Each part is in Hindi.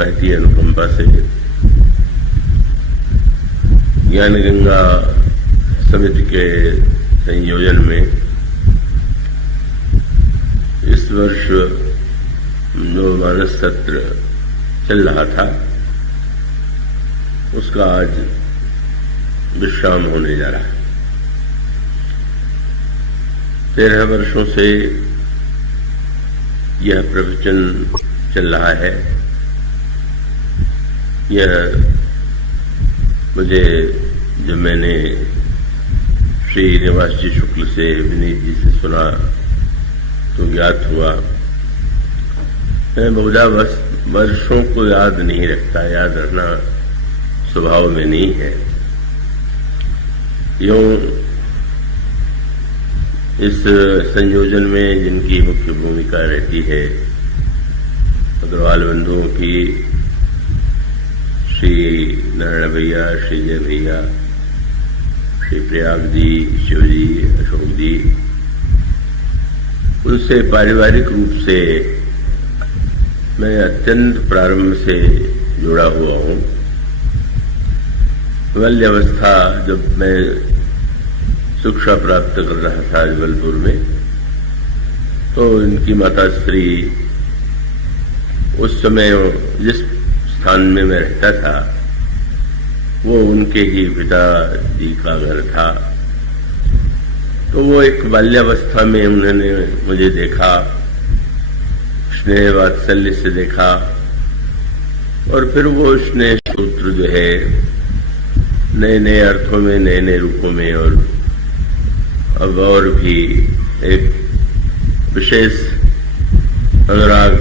महती अनुकंपा से ज्ञान गंगा समिति के संयोजन में इस वर्ष जो मानस सत्र चल रहा था उसका आज विश्राम होने जा रहा है। 13 वर्षों से यह प्रवचन चल रहा है। यह मुझे जब मैंने श्री निवास जी शुक्ल से विनीत जी से सुना तो ज्ञात हुआ। मैं बहुधा वर्षों को याद नहीं रखता, याद रखना स्वभाव में नहीं है। यूं इस संयोजन में जिनकी मुख्य भूमिका रहती है अग्रवाल बंधुओं की, श्री नारायण भैया, श्री जय भैया, श्री प्रयाग जी, शिव जी, अशोक जी, उनसे पारिवारिक रूप से मैं अत्यंत प्रारंभ से जुड़ा हुआ हूं। बाल्यावस्था जब मैं शिक्षा प्राप्त कर रहा था जबलपुर में, तो इनकी माता श्री उस समय जिस स्थान में मैं रहता था वो उनके ही पिता जी का घर था। तो वो एक बाल्यावस्था में उन्होंने मुझे देखा, स्नेह वात्सल्य से देखा, और फिर वो स्नेह सूत्र जो है नए नए अर्थों में, नए नए रूपों में, और अब और भी एक विशेष अनुराग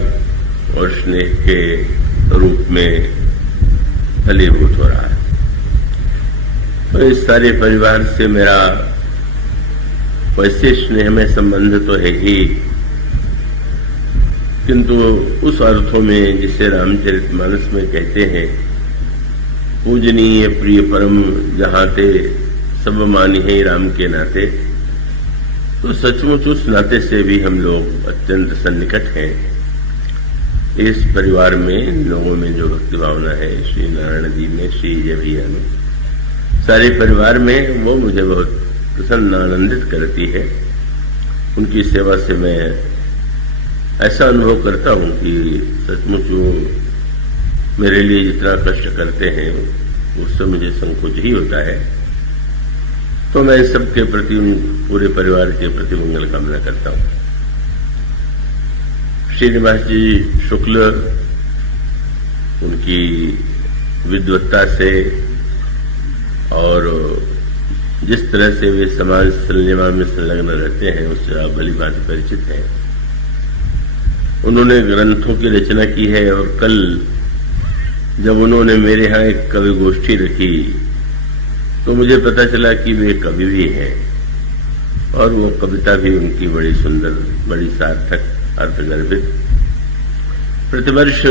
और स्नेह के रूप में फलीभूत हो रहा है। तो इस सारे परिवार से मेरा वैसे स्नेह में संबंध तो है ही, किंतु उस अर्थों में जिसे रामचरितमानस में कहते हैं, पूजनीय प्रिय परम जहां ते सब मानी है राम के नाते, तो सचमुच उस नाते से भी हम लोग अत्यंत सन्निकट हैं। इस परिवार में लोगों में जो भक्ति भावना है, श्री नारायण जी में, श्री जय भैया में, सारे परिवार में, वो मुझे बहुत प्रसन्न आनंदित करती है। उनकी सेवा से मैं ऐसा अनुभव करता हूं कि सचमुच वो मेरे लिए जितना कष्ट करते हैं उससे मुझे संकोच ही होता है। तो मैं सबके प्रति, पूरे परिवार के प्रति मंगल कामना करता हूं। श्री निवास जी शुक्ल उनकी विद्वत्ता से और जिस तरह से वे समाज संलेवा में संलग्न रहते हैं उससे आप भली भांति परिचित हैं। उन्होंने ग्रंथों की रचना की है, और कल जब उन्होंने मेरे यहाँ एक कवि गोष्ठी रखी तो मुझे पता चला कि वे कवि भी हैं, और वो कविता भी उनकी बड़ी सुंदर, बड़ी सार्थक, अर्थगर्भित। प्रतिवर्ष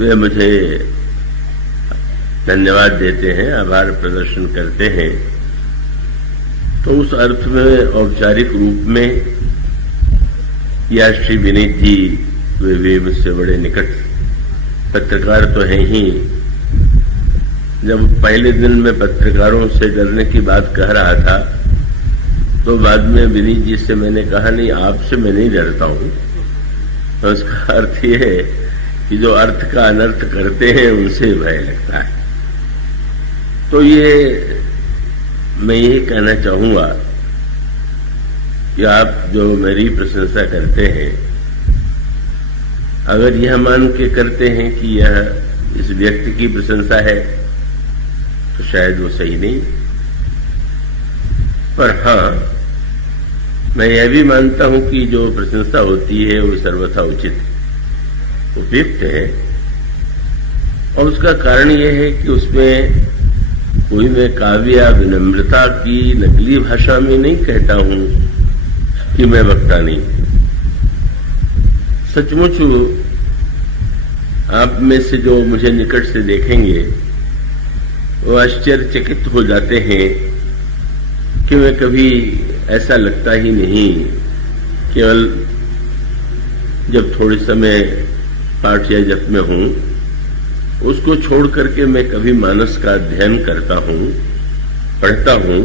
वे मुझे धन्यवाद देते हैं, आभार प्रदर्शन करते हैं। तो उस अर्थ में औपचारिक रूप में या श्री विनीत जी, वे भी मुझसे बड़े निकट पत्रकार तो हैं ही। जब पहले दिन में पत्रकारों से डरने की बात कह रहा था तो बाद में विनीत जी से मैंने कहा, नहीं, आपसे मैं नहीं डरता हूं। तो उसका अर्थ ये है कि जो अर्थ का अनर्थ करते हैं उनसे भय लगता है। तो ये मैं यही कहना चाहूंगा कि आप जो मेरी प्रशंसा करते हैं, अगर यह मान के करते हैं कि यह इस व्यक्ति की प्रशंसा है तो शायद वो सही नहीं। पर हाँ, मैं यह भी मानता हूं कि जो प्रशंसा होती है वो सर्वथा उचित, उपयुक्त है, और उसका कारण यह है कि उसमें कोई मैं काव्य या विनम्रता की नकली भाषा में नहीं कहता हूं कि मैं वक्ता नहीं। सचमुच आप में से जो मुझे निकट से देखेंगे वो आश्चर्यचकित हो जाते हैं कि मैं कभी ऐसा लगता ही नहीं, केवल जब थोड़े समय पाठ या जप में हूं, उसको छोड़ करके मैं कभी मानस का अध्ययन करता हूं, पढ़ता हूं,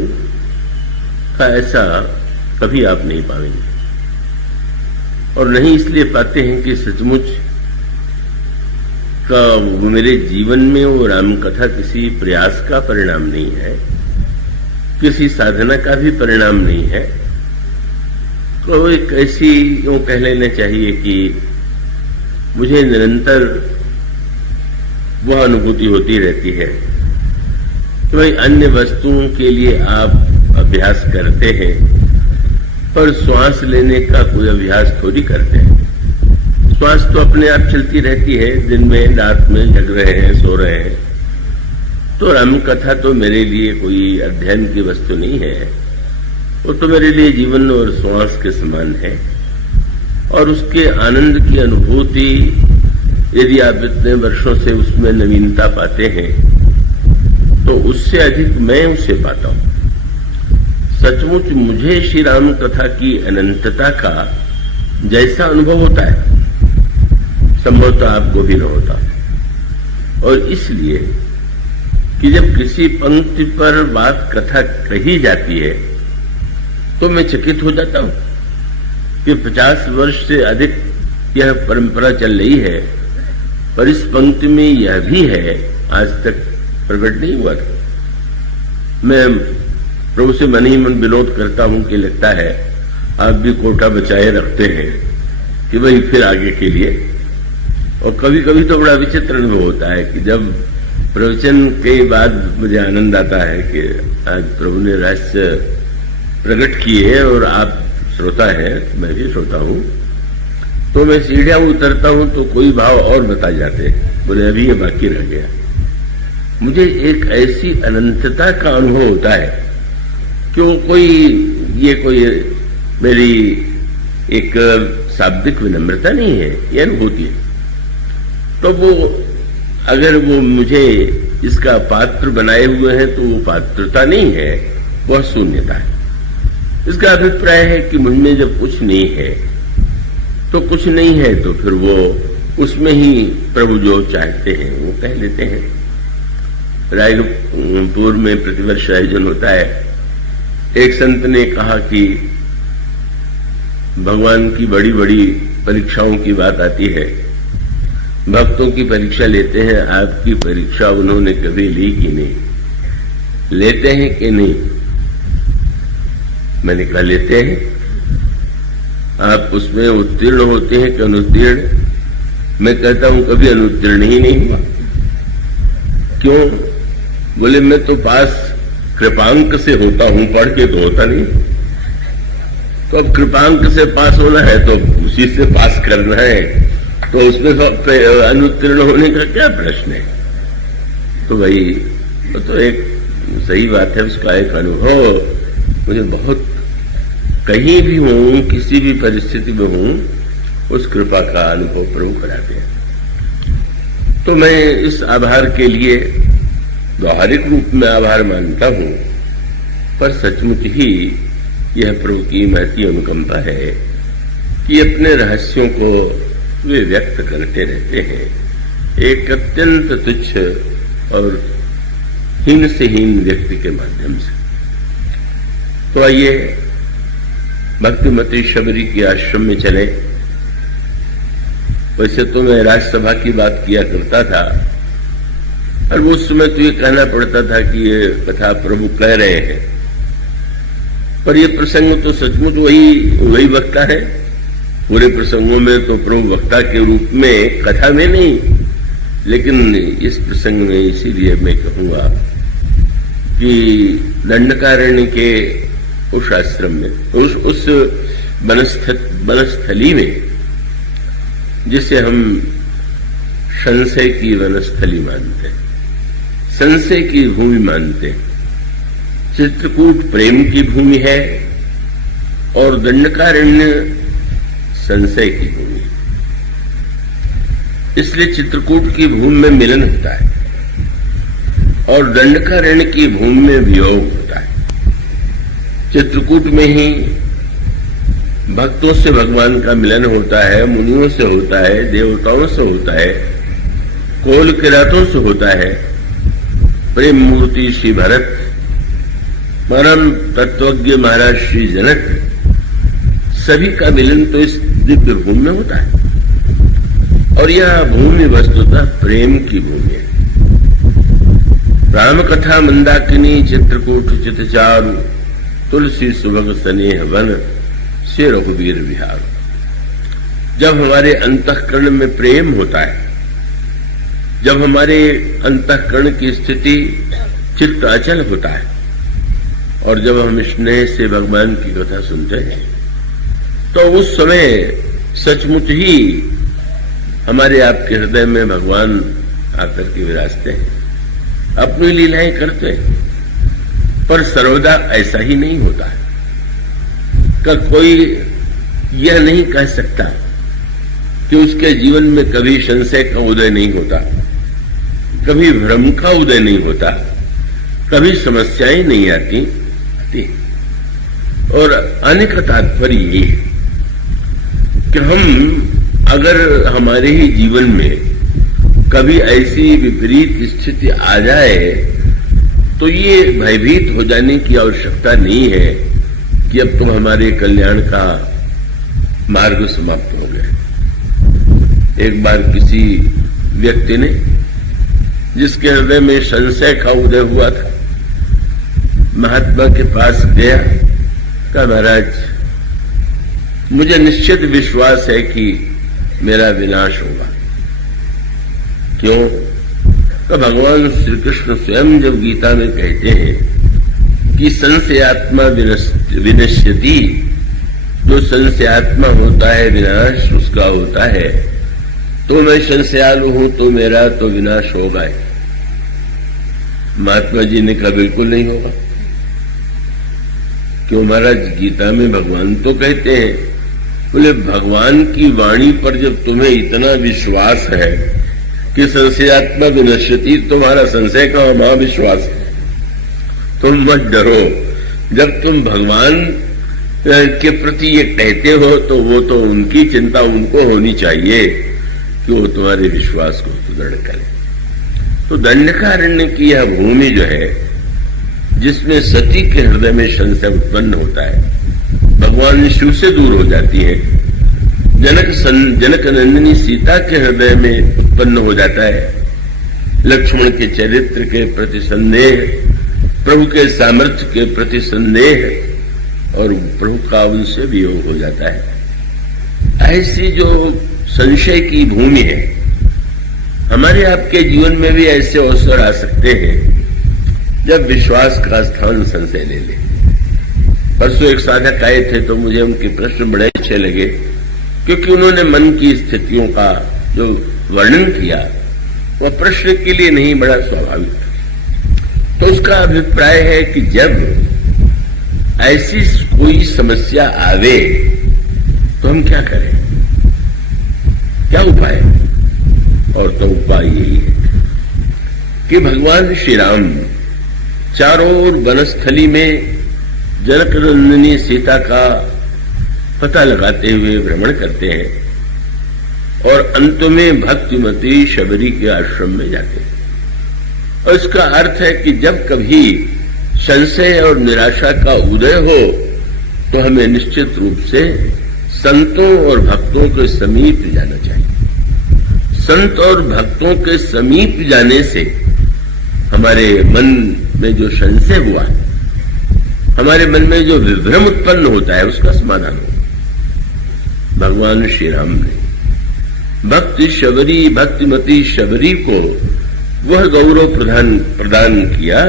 का ऐसा कभी आप नहीं पाएंगे। और नहीं इसलिए पाते हैं कि सचमुच का मेरे जीवन में वो राम कथा किसी प्रयास का परिणाम नहीं है, किसी साधना का भी परिणाम नहीं है। तो एक ऐसी यूं कह लेना चाहिए कि मुझे निरंतर वह अनुभूति होती रहती है कि भाई अन्य वस्तुओं के लिए आप अभ्यास करते हैं, पर श्वास लेने का कोई अभ्यास थोड़ी करते हैं। श्वास तो अपने आप चलती रहती है, दिन में रात में जग रहे हैं, सो रहे हैं। तो राम कथा तो मेरे लिए कोई अध्ययन की वस्तु नहीं है, वो तो मेरे लिए जीवन और श्वास के समान है। और उसके आनंद की अनुभूति यदि आप इतने वर्षों से उसमें नवीनता पाते हैं तो उससे अधिक मैं उसे पाता हूं। सचमुच मुझे श्री राम कथा की अनंतता का जैसा अनुभव होता है, संभवतः आपको भी न होता। और इसलिए कि जब किसी पंक्ति पर बात कथा कही जाती है तो मैं चकित हो जाता हूं कि 50 वर्ष से अधिक यह परंपरा चल रही है, पर इस पंक्ति में यह भी है, आज तक प्रकट नहीं हुआ था। मैं प्रभु से मन ही मन विनोद करता हूं कि लगता है आप भी कोटा बचाए रखते हैं कि भाई फिर आगे के लिए। और कभी कभी तो बड़ा विचित्र अनुभव होता है कि जब प्रवचन के बाद मुझे आनंद आता है कि आज प्रभु ने रहस्य प्रकट किए और आप श्रोता है, मैं भी श्रोता हूं। तो मैं सीढ़ियां उतरता हूं तो कोई भाव और बता जाते, बोले अभी ये बाकी रह गया। मुझे एक ऐसी अनंतता का अनुभव होता है क्यों कोई मेरी एक शाब्दिक विनम्रता नहीं है, ये अनुभूति है। तो वो अगर वो मुझे इसका पात्र बनाए हुए हैं तो वो पात्रता नहीं है, वह शून्यता है। इसका अभिप्राय है कि मुझमें जब कुछ नहीं है तो कुछ नहीं है, तो फिर वो उसमें ही प्रभु जो चाहते हैं वो कह लेते हैं। रायपुर में प्रतिवर्ष आयोजन होता है। एक संत ने कहा कि भगवान की बड़ी बड़ी परीक्षाओं की बात आती है, भक्तों की परीक्षा लेते हैं, आपकी परीक्षा उन्होंने कभी ली कि नहीं, लेते हैं कि नहीं? मैंने कहा लेते हैं। आप उसमें उत्तीर्ण होते हैं कि अनुत्तीर्ण? मैं कहता हूं कभी अनुत्तीर्ण ही नहीं हुआ। क्यों? बोले मैं तो पास कृपांक से होता हूं, पढ़ के तो होता नहीं। तो अब कृपांक से पास होना है तो उसी से पास करना है, तो उसमें अनुत्तीर्ण होने का क्या प्रश्न है? तो भाई तो एक सही बात है, उसका एक अनुभव मुझे बहुत, कहीं भी हूं, किसी भी परिस्थिति में हूं, उस कृपा का अनुभव प्रभु कराते हैं। तो मैं इस आभार के लिए व्यवहारिक रूप में आभार मानता हूं, पर सचमुच ही यह प्रभु की महती अनुकंपा है कि अपने रहस्यों को वे व्यक्त करते रहते हैं एक अत्यंत तुच्छ और हीन से हीन व्यक्ति के माध्यम से। तो आइए भक्तिमती शबरी के आश्रम में चले। वैसे तो मैं राजसभा की बात किया करता था, और उस समय तो ये कहना पड़ता था कि ये कथा प्रभु कह रहे हैं, पर ये प्रसंग तो सचमुच वही वक्ता है। पूरे प्रसंगों में तो प्रभु वक्ता के रूप में, कथा में नहीं, लेकिन इस प्रसंग में इसीलिए मैं कहूंगा कि दंडकारण्य के उस आश्रम में, उस वनस्थली में, जिसे हम संशय की वनस्थली मानते हैं, संशय की भूमि मानते हैं। चित्रकूट प्रेम की भूमि है और दंडकारण्य संशय की भूमि है। इसलिए चित्रकूट की भूमि में मिलन होता है और दंडकारण्य की भूमि में वियोग होता है। चित्रकूट में ही भक्तों से भगवान का मिलन होता है, मुनियों से होता है, देवताओं से होता है, कोल किरातों से होता है। प्रेम मूर्ति श्री भरत, परम तत्वज्ञ महाराज श्री जनक, सभी का मिलन तो इस दिव्य भूमि में होता है। और यह भूमि वस्तुतः प्रेम की भूमि है। राम कथा मंदाकिनी चित्रकूट चितचारु, तुलसी सुभग स्नेह वन से रघुवीर विहार। जब हमारे अंतःकरण में प्रेम होता है, जब हमारे अंतःकरण की स्थिति चित्त अचल होता है, और जब हम स्नेह से भगवान की कथा सुनते हैं, तो उस समय सचमुच ही हमारे आपके हृदय में भगवान आकर के विराजते हैं, अपनी लीलाएं करते हैं। पर सर्वदा ऐसा ही नहीं होता है कि कोई यह नहीं कह सकता कि उसके जीवन में कभी संशय का उदय नहीं होता, कभी भ्रम का उदय नहीं होता, कभी समस्याएं नहीं आती। और आने का तात्पर्य यही है कि हम अगर हमारे ही जीवन में कभी ऐसी विपरीत स्थिति आ जाए तो ये भयभीत हो जाने की आवश्यकता नहीं है कि अब तुम हमारे कल्याण का मार्ग समाप्त हो गए। एक बार किसी व्यक्ति ने, जिसके हृदय में संशय का उदय हुआ था, महात्मा के पास गया, कहा महाराज मुझे निश्चित विश्वास है कि मेरा विनाश होगा। क्यों? तो भगवान श्री कृष्ण स्वयं जब गीता में कहते हैं कि संशयात्मा विनश्यति, जो संशयात्मा होता है विनाश उसका होता है, तो मैं संशयालु हूं तो मेरा तो विनाश होगा ही। महात्मा जी ने कहा बिल्कुल नहीं होगा। क्यों महाराज? गीता में भगवान तो कहते हैं। बोले भगवान की वाणी पर जब तुम्हें इतना विश्वास है कि संशयात्मा विनश्यति, तुम्हारा संशय का महाविश्वास है, तुम मत डरो। जब तुम भगवान के प्रति ये कहते हो तो वो तो उनकी चिंता उनको होनी चाहिए कि वो तुम्हारे विश्वास को सुदृढ़ करे। तो दंडकारण्य की यह भूमि जो है, जिसमें सती के हृदय में संशय उत्पन्न होता है, भगवान शिव से दूर हो जाती है, जनक नंदिनी सीता के हृदय में उत्पन्न हो जाता है, लक्ष्मण के चरित्र के प्रति संदेह, प्रभु के सामर्थ्य के प्रति संदेह, और प्रभु का उनसे वियोग हो जाता है। ऐसी जो संशय की भूमि है, हमारे आपके जीवन में भी ऐसे अवसर आ सकते हैं जब विश्वास का स्थान संशय ले ले। परसों एक साधक आए थे तो मुझे उनके प्रश्न बड़े अच्छे लगे, क्योंकि उन्होंने मन की स्थितियों का जो वर्णन किया वह प्रश्न के लिए नहीं, बड़ा स्वाभाविक। तो उसका अभिप्राय है कि जब ऐसी कोई समस्या आवे तो हम क्या करें, क्या उपाय? और तो उपाय यही है कि भगवान श्री राम चारों ओर वनस्थली में जनक नंदिनी सीता का पता लगाते हुए भ्रमण करते हैं, और अंत में भक्तिमती शबरी के आश्रम में जाते हैं। और इसका अर्थ है कि जब कभी संशय और निराशा का उदय हो तो हमें निश्चित रूप से संतों और भक्तों के समीप जाना चाहिए। संत और भक्तों के समीप जाने से हमारे मन में जो संशय हुआ, हमारे मन में जो विभ्रम उत्पन्न होता है, उसका समाधान हो। भगवान श्री राम ने भक्ति शबरी, भक्तिमती शबरी को वह गौरव प्रदान किया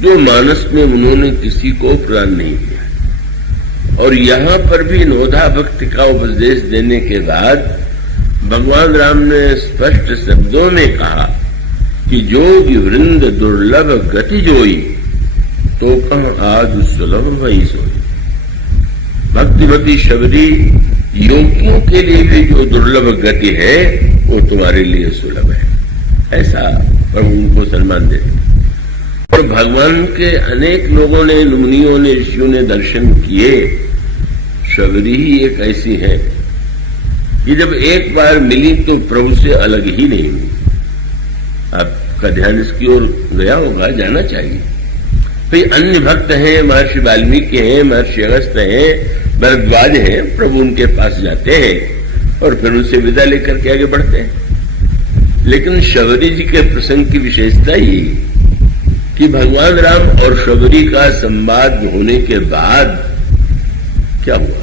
जो मानस में उन्होंने किसी को प्रदान नहीं किया। और यहां पर भी नोधा भक्ति का उपदेश देने के बाद भगवान राम ने स्पष्ट शब्दों में कहा कि जोगी वृंद दुर्लभ गति जोई, तो कहां आज सुलभ वही सोई। भक्तिमती शबरी योगियों के लिए भी जो दुर्लभ गति है वो तुम्हारे लिए सुलभ है, ऐसा प्रभु उनको सम्मान देते। और भगवान के अनेक लोगों ने, मुनियों ने, ऋषियों ने दर्शन किए, शबरी ही एक ऐसी है कि जब एक बार मिली तो प्रभु से अलग ही नहीं हुई। आपका ध्यान इसकी ओर गया होगा, जाना चाहिए। भाई अन्य भक्त हैं, महर्षि वाल्मीकि हैं, महर्षि अगस्त्य हैं, भरद्वाज हैं, प्रभु उनके पास जाते हैं और फिर उनसे विदा लेकर के आगे बढ़ते हैं। लेकिन शबरी जी के प्रसंग की विशेषता ही कि भगवान राम और शबरी का संवाद होने के बाद क्या हुआ।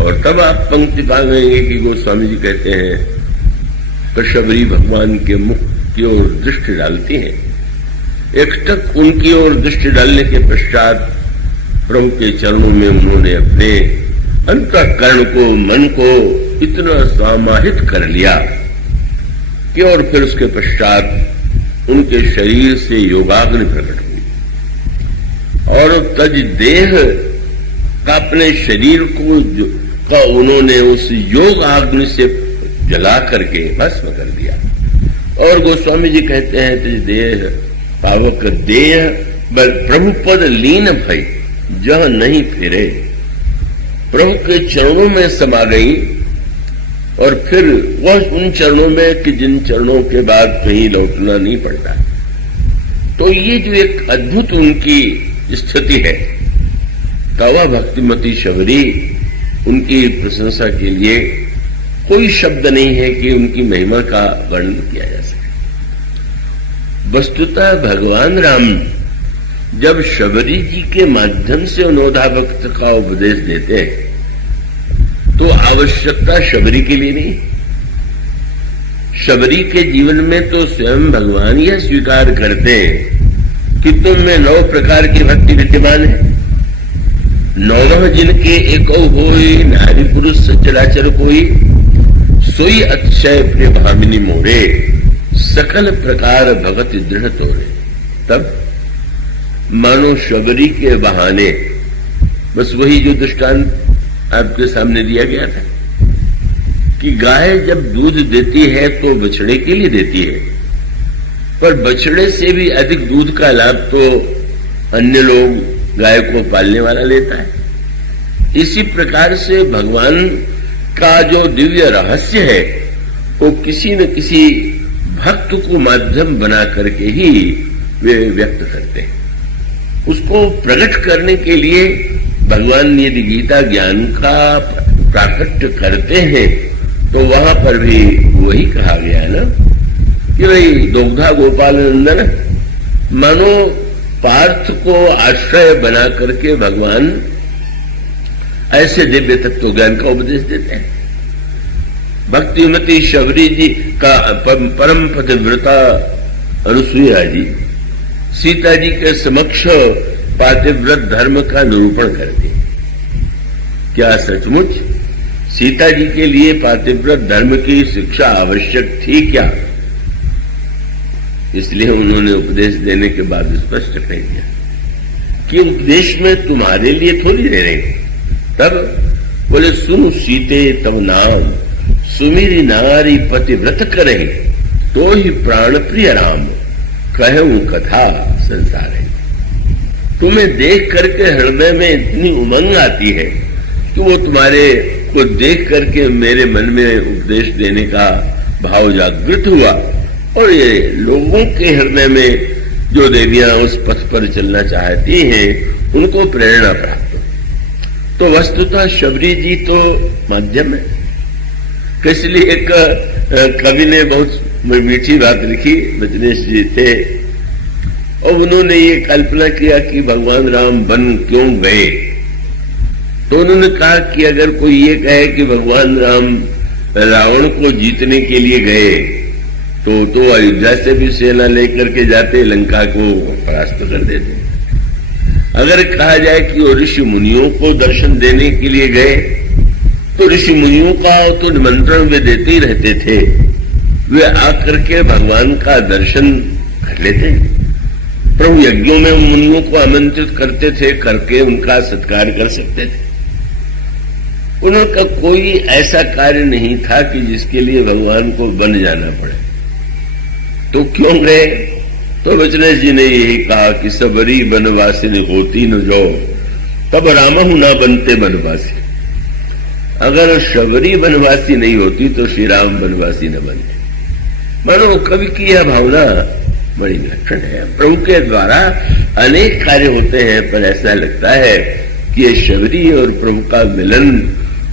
और तब आप पंक्ति पाएंगे कि गोस्वामी जी कहते हैं कि शबरी भगवान के मुख की ओर दृष्टि डालती हैं। एकटक उनकी ओर दृष्टि डालने के पश्चात प्रभु के चरणों में उन्होंने अपने अंतःकरण को, मन को इतना समाहित कर लिया कि और फिर उसके पश्चात उनके शरीर से योगाग्नि प्रकट हुई और तज देह का अपने शरीर का उन्होंने उस योग आग्नि से जला करके भस्म कर दिया। और गोस्वामी जी कहते हैं तज देह पावक देह प्रभु पद लीन भई जह नहीं फिरे। प्रभु के चरणों में समा गई और फिर वह उन चरणों में कि जिन चरणों के बाद कहीं लौटना नहीं पड़ता। तो ये जो एक अद्भुत उनकी स्थिति है, तवा भक्तिमती शबरी, उनकी प्रशंसा के लिए कोई शब्द नहीं है कि उनकी महिमा का वर्णन किया जा सके। वस्तुतः भगवान राम जब शबरी जी के माध्यम से उनोधा भक्त का उपदेश देते हैं तो आवश्यकता शबरी के लिए नहीं। शबरी के जीवन में तो स्वयं भगवान यह स्वीकार करते हैं कि तुम में 9 प्रकार की भक्ति विद्यमान है। 9 जिनके एको होई नारी पुरुष सचराचर कोई सोई अतिशय प्रिय भामिनी मोरे सकल प्रकार भगत दृढ़ तोरे। तब मानो शबरी के बहाने बस वही जो दृष्टांत आपके सामने दिया गया था कि गाय जब दूध देती है तो बछड़े के लिए देती है, पर बछड़े से भी अधिक दूध का लाभ तो अन्य लोग गाय को पालने वाला लेता है। इसी प्रकार से भगवान का जो दिव्य रहस्य है वो किसी न किसी भक्त को माध्यम बना करके ही वे व्यक्त करते हैं। उसको प्रकट करने के लिए भगवान यदि गीता ज्ञान का प्राकट्य करते हैं तो वहां पर भी वही कहा गया है ना कि भाई दुग्धा गोपाल नंदन, मानो पार्थ को आश्रय बना करके भगवान ऐसे दिव्य तत्व ज्ञान का उपदेश देते हैं। भक्तिमती शबरी जी का परम पतिव्रता अनुसुईया जी सीता जी के समक्ष पातिव्रत धर्म का निरूपण करती है। क्या सचमुच सीता जी के लिए पातिव्रत धर्म की शिक्षा आवश्यक थी क्या? इसलिए उन्होंने उपदेश देने के बाद स्पष्ट कह दिया कि उपदेश में तुम्हारे लिए थोड़ी दे रहे। तब बोले सुन सीते तब नाम सुमिरी नारी पतिव्रत करे तो ही प्राण प्रिय राम कहूं कथा संसार है। तुम्हें देख करके हृदय में इतनी उमंग आती है कि वो तुम्हारे को देख करके मेरे मन में उपदेश देने का भाव जागृत हुआ और ये लोगों के हृदय में जो देवियां उस पथ पर चलना चाहती हैं उनको प्रेरणा प्राप्त हो। तो वस्तुतः शबरी जी तो माध्यम है। इसलिए एक कवि ने बहुत मीठी बात लिखी, बचनेश जी थे, और उन्होंने ये कल्पना किया कि भगवान राम वन क्यों गए। तो उन्होंने कहा कि अगर कोई ये कहे कि भगवान राम रावण को जीतने के लिए गए तो अयोध्या से भी सेना लेकर के जाते, लंका को परास्त कर देते। अगर कहा जाए कि वो ऋषि मुनियों को दर्शन देने के लिए गए तो ऋषि मुनियों का तो निमंत्रण वे देते ही रहते थे, वे आकर के भगवान का दर्शन कर लेते। प्रभु यज्ञों में मुनियों को आमंत्रित करते थे, करके उनका सत्कार कर सकते थे। उनका कोई ऐसा कार्य नहीं था कि जिसके लिए भगवान को वन जाना पड़े। तो क्यों गए? तो बचनेश जी ने यही कहा कि सबरी वनवासिनी होती न जो तब रामहु ना बनते बनवासी। अगर शबरी बनवासी नहीं होती तो श्री राम बनवासी न बनते। मानो कवि की यह भावना बड़ी विलक्षण है। प्रभु के द्वारा अनेक कार्य होते हैं, पर ऐसा लगता है कि ये शबरी और प्रभु का मिलन,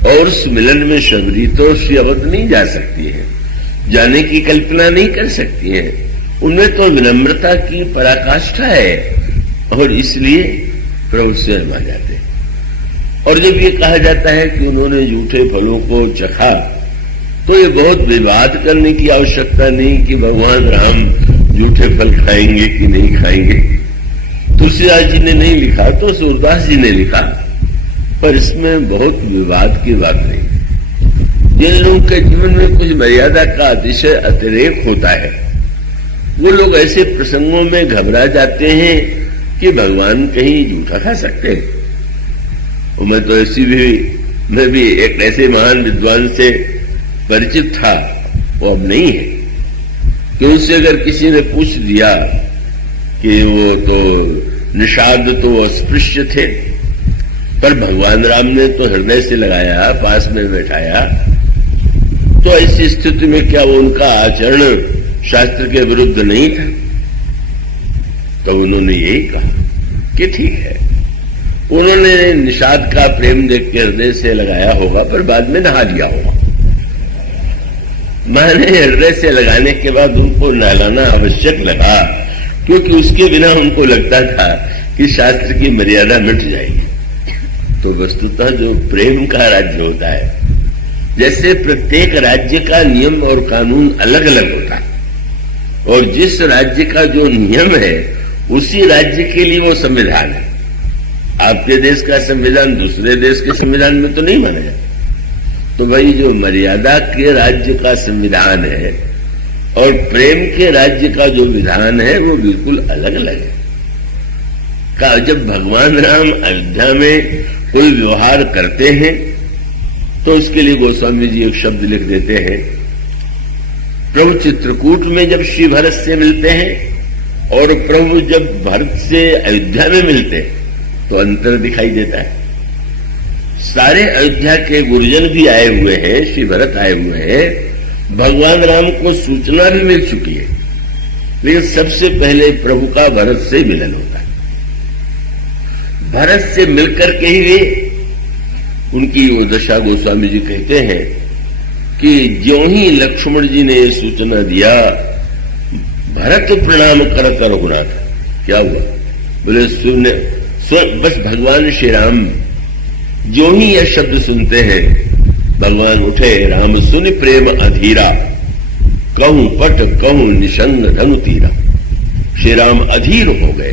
और उस मिलन में शबरी तो श्री अवध नहीं जा सकती है, जाने की कल्पना नहीं कर सकती है। उनमें तो विनम्रता की पराकाष्ठा है, और इसलिए प्रभु से रमा जाते हैं। और जब ये कहा जाता है कि उन्होंने झूठे फलों को चखा, तो ये बहुत विवाद करने की आवश्यकता नहीं कि भगवान राम झूठे फल खाएंगे कि नहीं खाएंगे। तुलसीदास जी ने नहीं लिखा तो सूरदास जी ने लिखा, पर इसमें बहुत विवाद की बात नहीं। जिन लोगों के जीवन में कुछ मर्यादा का अतिशय अतिरेक होता है, वो लोग ऐसे प्रसंगों में घबरा जाते हैं कि भगवान कहीं झूठा खा सकते हैं। और मैं भी एक ऐसे महान विद्वान से परिचित था, वो अब नहीं है, कि उनसे अगर किसी ने पूछ दिया कि वो तो निषाद तो अस्पृश्य थे, पर भगवान राम ने तो हृदय से लगाया, पास में बैठाया, तो ऐसी स्थिति में क्या वो उनका आचरण शास्त्र के विरुद्ध नहीं था? तो उन्होंने यही कहा कि ठीक है, उन्होंने निषाद का प्रेम देख के हृदय से लगाया होगा, पर बाद में नहा लिया होगा। मैंने हृदय से लगाने के बाद उनको नहलाना आवश्यक लगा, क्योंकि उसके बिना उनको लगता था कि शास्त्र की मर्यादा मिट जाएगी। तो वस्तुतः जो प्रेम का राज्य होता है, जैसे प्रत्येक राज्य का नियम और कानून अलग अलग होता है, और जिस राज्य का जो नियम है उसी राज्य के लिए वो संविधान है। आपके देश का संविधान दूसरे देश के संविधान में तो नहीं माना जाता। तो भाई जो मर्यादा के राज्य का संविधान है और प्रेम के राज्य का जो विधान है वो बिल्कुल अलग अलग है। जब भगवान राम अयोध्या में कोई व्यवहार करते हैं तो इसके लिए गोस्वामी जी एक शब्द लिख देते हैं। प्रभु चित्रकूट में जब श्री भरत से मिलते हैं और प्रभु जब भरत से अयोध्या में मिलते हैं तो अंतर दिखाई देता है। सारे अयोध्या के गुरुजन भी आए हुए हैं, श्री भरत आए हुए हैं, भगवान राम को सूचना भी मिल चुकी है, लेकिन सबसे पहले प्रभु का भरत से मिलन होता है। भरत से मिलकर के ही वे उनकी वो दशा गोस्वामी जी कहते हैं कि ज्यों ही लक्ष्मण जी ने ये सूचना दिया, भरत प्रणाम कर कर होना था। क्या हुआ? बोले सुन बस भगवान श्री राम जो ही यह शब्द सुनते हैं, भगवान उठे, राम सुन प्रेम अधीरा, कहूं पट कहूं निशंग धनु तीरा। श्री राम अधीर हो गए,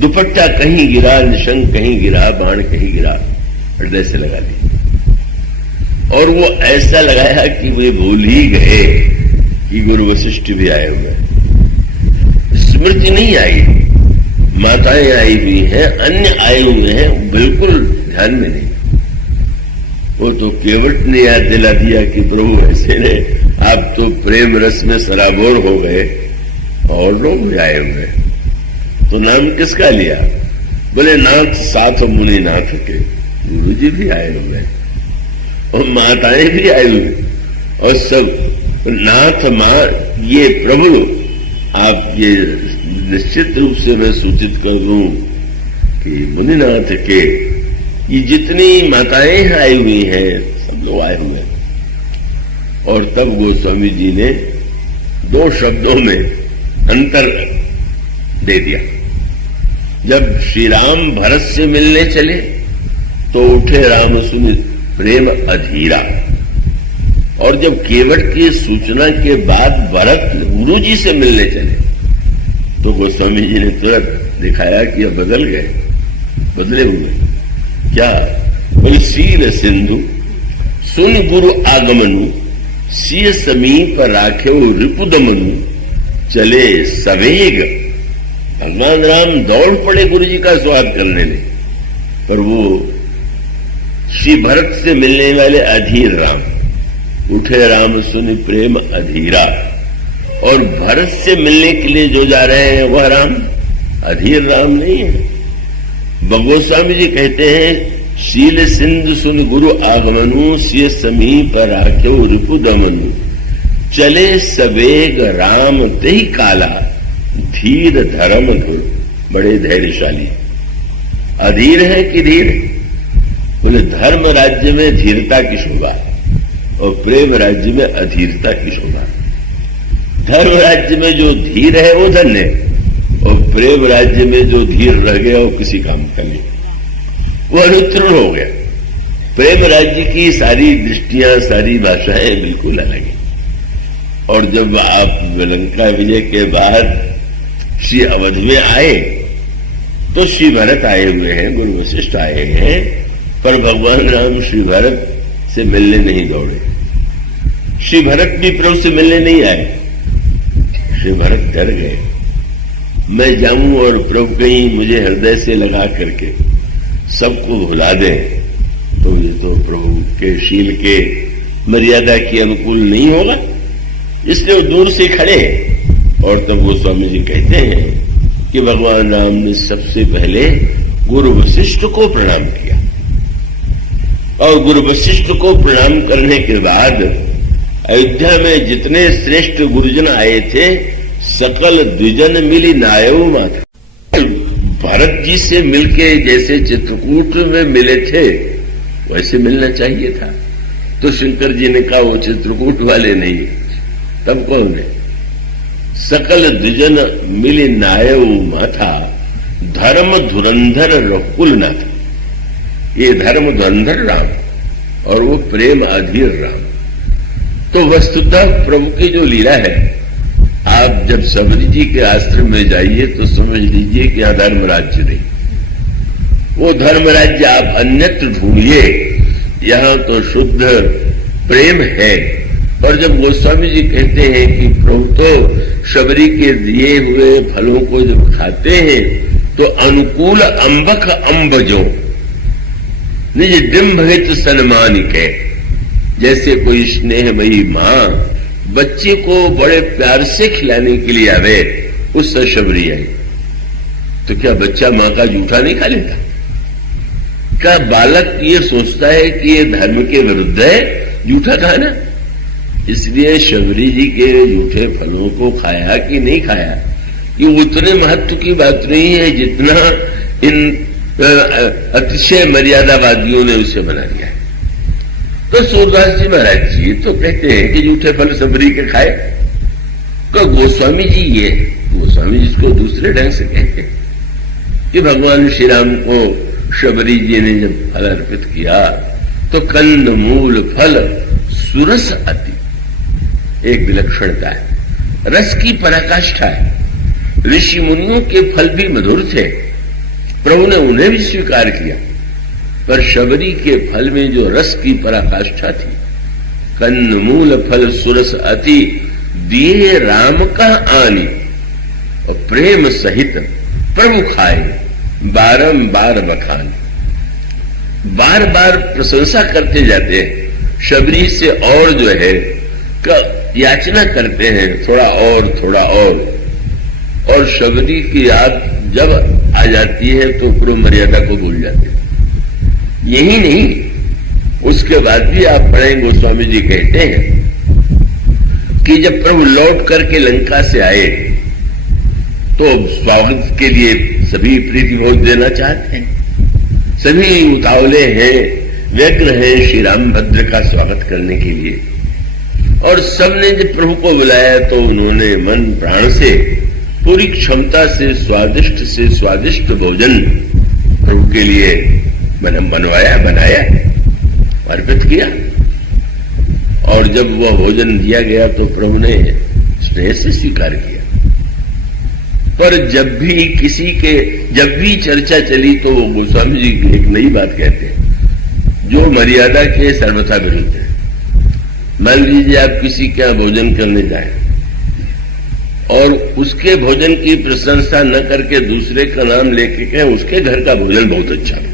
दुपट्टा कहीं गिरा, निशंग कहीं गिरा, बाण कहीं गिरा, हृदय से लगा दिया। और वो ऐसा लगाया कि वे भूल ही गए कि गुरु वशिष्ठ भी आए हुए। स्मृति नहीं आई, माताएं आई हुई हैं, अन्य आए हुए हैं, बिल्कुल ध्यान में नहीं। वो तो केवट ने याद दिला दिया कि प्रभु ऐसे ने, आप तो प्रेम रस में सराबोर हो गए और लोग भी आए हुए। तो नाम किसका लिया? बोले नाथ साथ मुनि नाथ के, गुरु जी भी आए हुए और माताएं भी आई हुई और सब नाथ मां। ये प्रभु आप ये निश्चित रूप से मैं सूचित कर दूं कि मुनिनाथ के ये जितनी माताएं आई हुई हैं सब लोग आए हुए हैं। और तब गोस्वामी जी ने दो शब्दों में अंतर दे दिया। जब श्री राम भरत से मिलने चले तो उठे राम सुन प्रेम अधीरा, और जब केवट की सूचना के बाद भरत गुरु जी से मिलने चले तो गोस्वामी जी ने तुरंत दिखाया कि यह बदल गए, बदले हुए। क्या? बोले सील सिंधु सुन गुरु आगमनु, सिय समीप राख्यो रिपुदमनु, चले सवेग। भगवान राम दौड़ पड़े गुरु जी का स्वागत करने में, पर वो श्री भरत से मिलने वाले अधीर राम उठे, राम सुन प्रेम अधीरा। और भरत से मिलने के लिए जो जा रहे हैं वह राम अधीर राम नहीं है। गोस्वामी जी कहते हैं, शील सिंधु सुन गुरु आगमनु, सिय समीप राख्यो रिपु दमनु, चले सवेग राम तेहि काला, धीर धर्म धुर। बड़े धैर्यशाली। अधीर है कि धीर? बोले धर्म राज्य में धीरता की शोभा और प्रेम राज्य में अधीरता की शोभा। धर्म राज्य में जो धीर है वो धन्य है, और प्रेम राज्य में जो धीर रह गया वो किसी काम का नहीं, वो अनुत्तरण हो गया। प्रेम राज्य की सारी दृष्टियां, सारी भाषाएं बिल्कुल अलग है। और जब आप लंका विजय के बाद श्री अवध में आए तो श्री भरत आए हुए हैं, गुरु वशिष्ठ आए हैं, पर भगवान राम श्री भरत से मिलने नहीं दौड़े। श्री भरत भी प्रभु से मिलने नहीं आए। श्री भरत डर गए, मैं जाऊं और प्रभु कहीं मुझे हृदय से लगा करके सबको भुला दे तो ये तो प्रभु के शील के मर्यादा के अनुकूल नहीं होगा। इसलिए वो दूर से खड़े हैं। और तब गोस्वामी जी कहते हैं कि भगवान राम ने सबसे पहले गुरु वशिष्ठ को प्रणाम किया, और गुरु वशिष्ठ को प्रणाम करने के बाद अयोध्या में जितने श्रेष्ठ गुरुजन आए थे, सकल द्विजन मिली नायव माथा। भरत जी से मिलके जैसे चित्रकूट में मिले थे वैसे मिलना चाहिए था। तो शंकर जी ने कहा वो चित्रकूट वाले नहीं, तब कौन है? सकल द्विजन मिली नायव माथा, धर्म धुरंधर रकुल नाथ। ये धर्म धुरंधर राम और वो प्रेम अधीर राम। तो वस्तुतः प्रभु की जो लीला है, आप जब सबरी जी के आश्रम में जाइए तो समझ लीजिए कि यहां धर्म राज्य नहीं, वो धर्म राज्य आप अन्यत्र ढूंढिए, यहां तो शुद्ध प्रेम है। और जब गोस्वामी जी कहते हैं कि प्रभु तो शबरी के दिए हुए फलों को जब खाते हैं तो अनुकूल अंबक अंबजो निज डिम्ब हित सन्मानिके। जैसे कोई स्नेहमयी मां बच्चे को बड़े प्यार से खिलाने के लिए आवे, उस शबरी आई तो क्या बच्चा मां का जूठा नहीं खा लेता? क्या बालक ये सोचता है कि ये धर्म के विरुद्ध है जूठा खाना? इसलिए शबरी जी के जूठे फलों को खाया कि नहीं खाया, ये उतने महत्व की बात नहीं है जितना इन अतिशय मर्यादावादियों ने उसे बना दिया है। तो सूरदास जी महाराज जी तो कहते हैं कि जूठे फल शबरी के खाए। तो गोस्वामी जी, ये गोस्वामी जी इसको दूसरे ढंग से कहते हैं कि भगवान श्री राम को शबरी जी ने जब फल अर्पित किया तो कंद मूल फल सुरस अति, एक विलक्षणता है, रस की पराकाष्ठा है। ऋषि मुनियों के फल भी मधुर थे, प्रभु ने उन्हें भी स्वीकार किया, पर शबरी के फल में जो रस की पराकाष्ठा थी, कंदमूल फल सुरस अति, दिए राम का आनी, और प्रेम सहित प्रभु खाए, बारंबार बखान। बार बार प्रशंसा करते जाते हैं शबरी से, और जो है याचना करते हैं थोड़ा और शबरी की याद जब आ जाती है तो पूर्व मर्यादा को भूल जाते हैं। यही नहीं, उसके बाद भी आप पढ़ें, गोस्वामी जी कहते हैं कि जब प्रभु लौट करके लंका से आए तो स्वागत के लिए सभी प्रीति भोज देना चाहते हैं, सभी उतावले हैं, व्यग्र हैं श्री रामभद्र का स्वागत करने के लिए। और सबने जब प्रभु को बुलाया तो उन्होंने मन प्राण से पूरी क्षमता से स्वादिष्ट भोजन प्रभु के लिए बनाया अर्पित किया। और जब वह भोजन दिया गया तो प्रभु ने स्नेह से स्वीकार किया। पर जब भी चर्चा चली तो वो गोस्वामी जी एक नई बात कहते हैं जो मर्यादा के सर्वथा विरुद्ध है। मान लीजिए आप किसी के यहाँ भोजन करने जाए और उसके भोजन की प्रशंसा न करके दूसरे का नाम लेके कहें उसके घर का भोजन बहुत अच्छा है,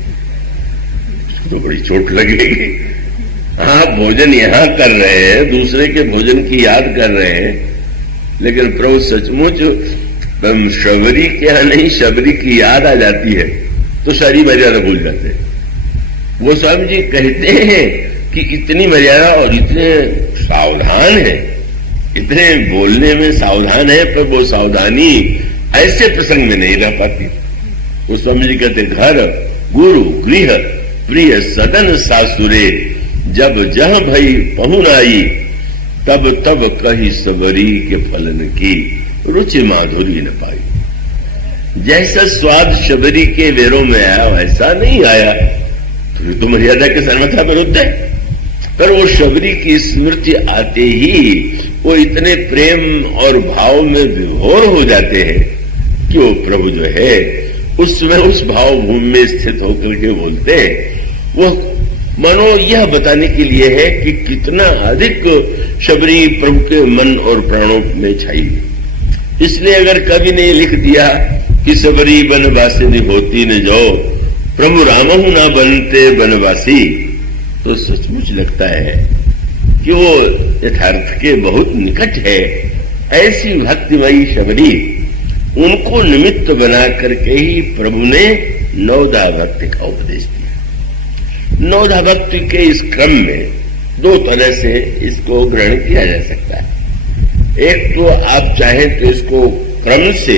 तो बड़ी चोट लगेगी। आप भोजन यहां कर रहे हैं, दूसरे के भोजन की याद कर रहे हैं, लेकिन प्रभु सचमुच शबरी के यहाँ नहीं, शबरी की याद आ जाती है तो सारी मर्यादा भूल जाते हैं। गोस्वामी जी कहते हैं कि इतनी मर्यादा और इतने सावधान है, इतने बोलने में सावधान है, पर वो सावधानी ऐसे प्रसंग में नहीं रह पाती। गोस्वामी जी कहते घर गुरु गृह प्रिय सदन सासुरे, जब जह भई पहुन आई, तब तब कही सबरी के फलन की, रुचि माधुरी न पाई। जैसा स्वाद शबरी के वेरों में आया वैसा नहीं आया, तो मर्यादा के सर्वथा विरुद्ध है। पर वो शबरी की स्मृति आते ही वो इतने प्रेम और भाव में विभोर हो जाते हैं कि वो प्रभु जो है उसमें उस भाव भूमि में स्थित होकर के बोलते हैं। वो मानो यह बताने के लिए है कि कितना अधिक शबरी प्रभु के मन और प्राणों में छाई। इसलिए अगर कवि ने लिख दिया कि सबरी बनवासिनी होती न जो, प्रभु रामहु ना बनते बनवासी, तो सचमुच लगता है कि वो यथार्थ के बहुत निकट है। ऐसी भक्तिमयी शबरी, उनको निमित्त बना करके ही प्रभु ने नवधा भक्ति का उपदेश दिया। नवधा भक्ति के इस क्रम में दो तरह से इसको ग्रहण किया जा सकता है। एक तो आप चाहें तो इसको क्रम से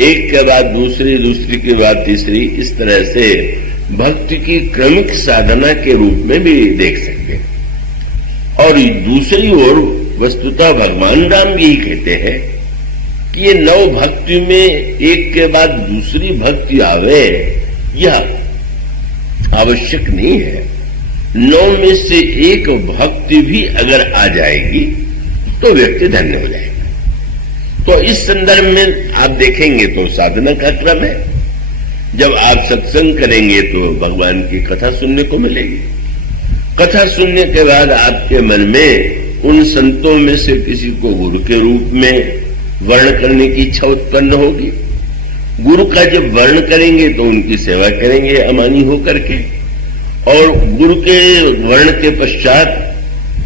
एक के बाद दूसरी, दूसरी के बाद तीसरी, इस तरह से भक्ति की क्रमिक साधना के रूप में भी देख सकते हैं। और दूसरी ओर वस्तुतः भगवान राम यही कहते हैं कि ये नव भक्ति में एक के बाद दूसरी भक्ति आवे, यह आवश्यक नहीं है। नौ में से एक भक्ति भी अगर आ जाएगी तो व्यक्ति धन्य हो जाएगा। तो इस संदर्भ में आप देखेंगे तो साधना का क्रम है। जब आप सत्संग करेंगे तो भगवान की कथा सुनने को मिलेगी। कथा सुनने के बाद आपके मन में उन संतों में से किसी को गुरु के रूप में वर्ण करने की इच्छा उत्पन्न होगी। गुरु का जब वर्ण करेंगे तो उनकी सेवा करेंगे अमानी होकर के, और गुरु के वर्ण के पश्चात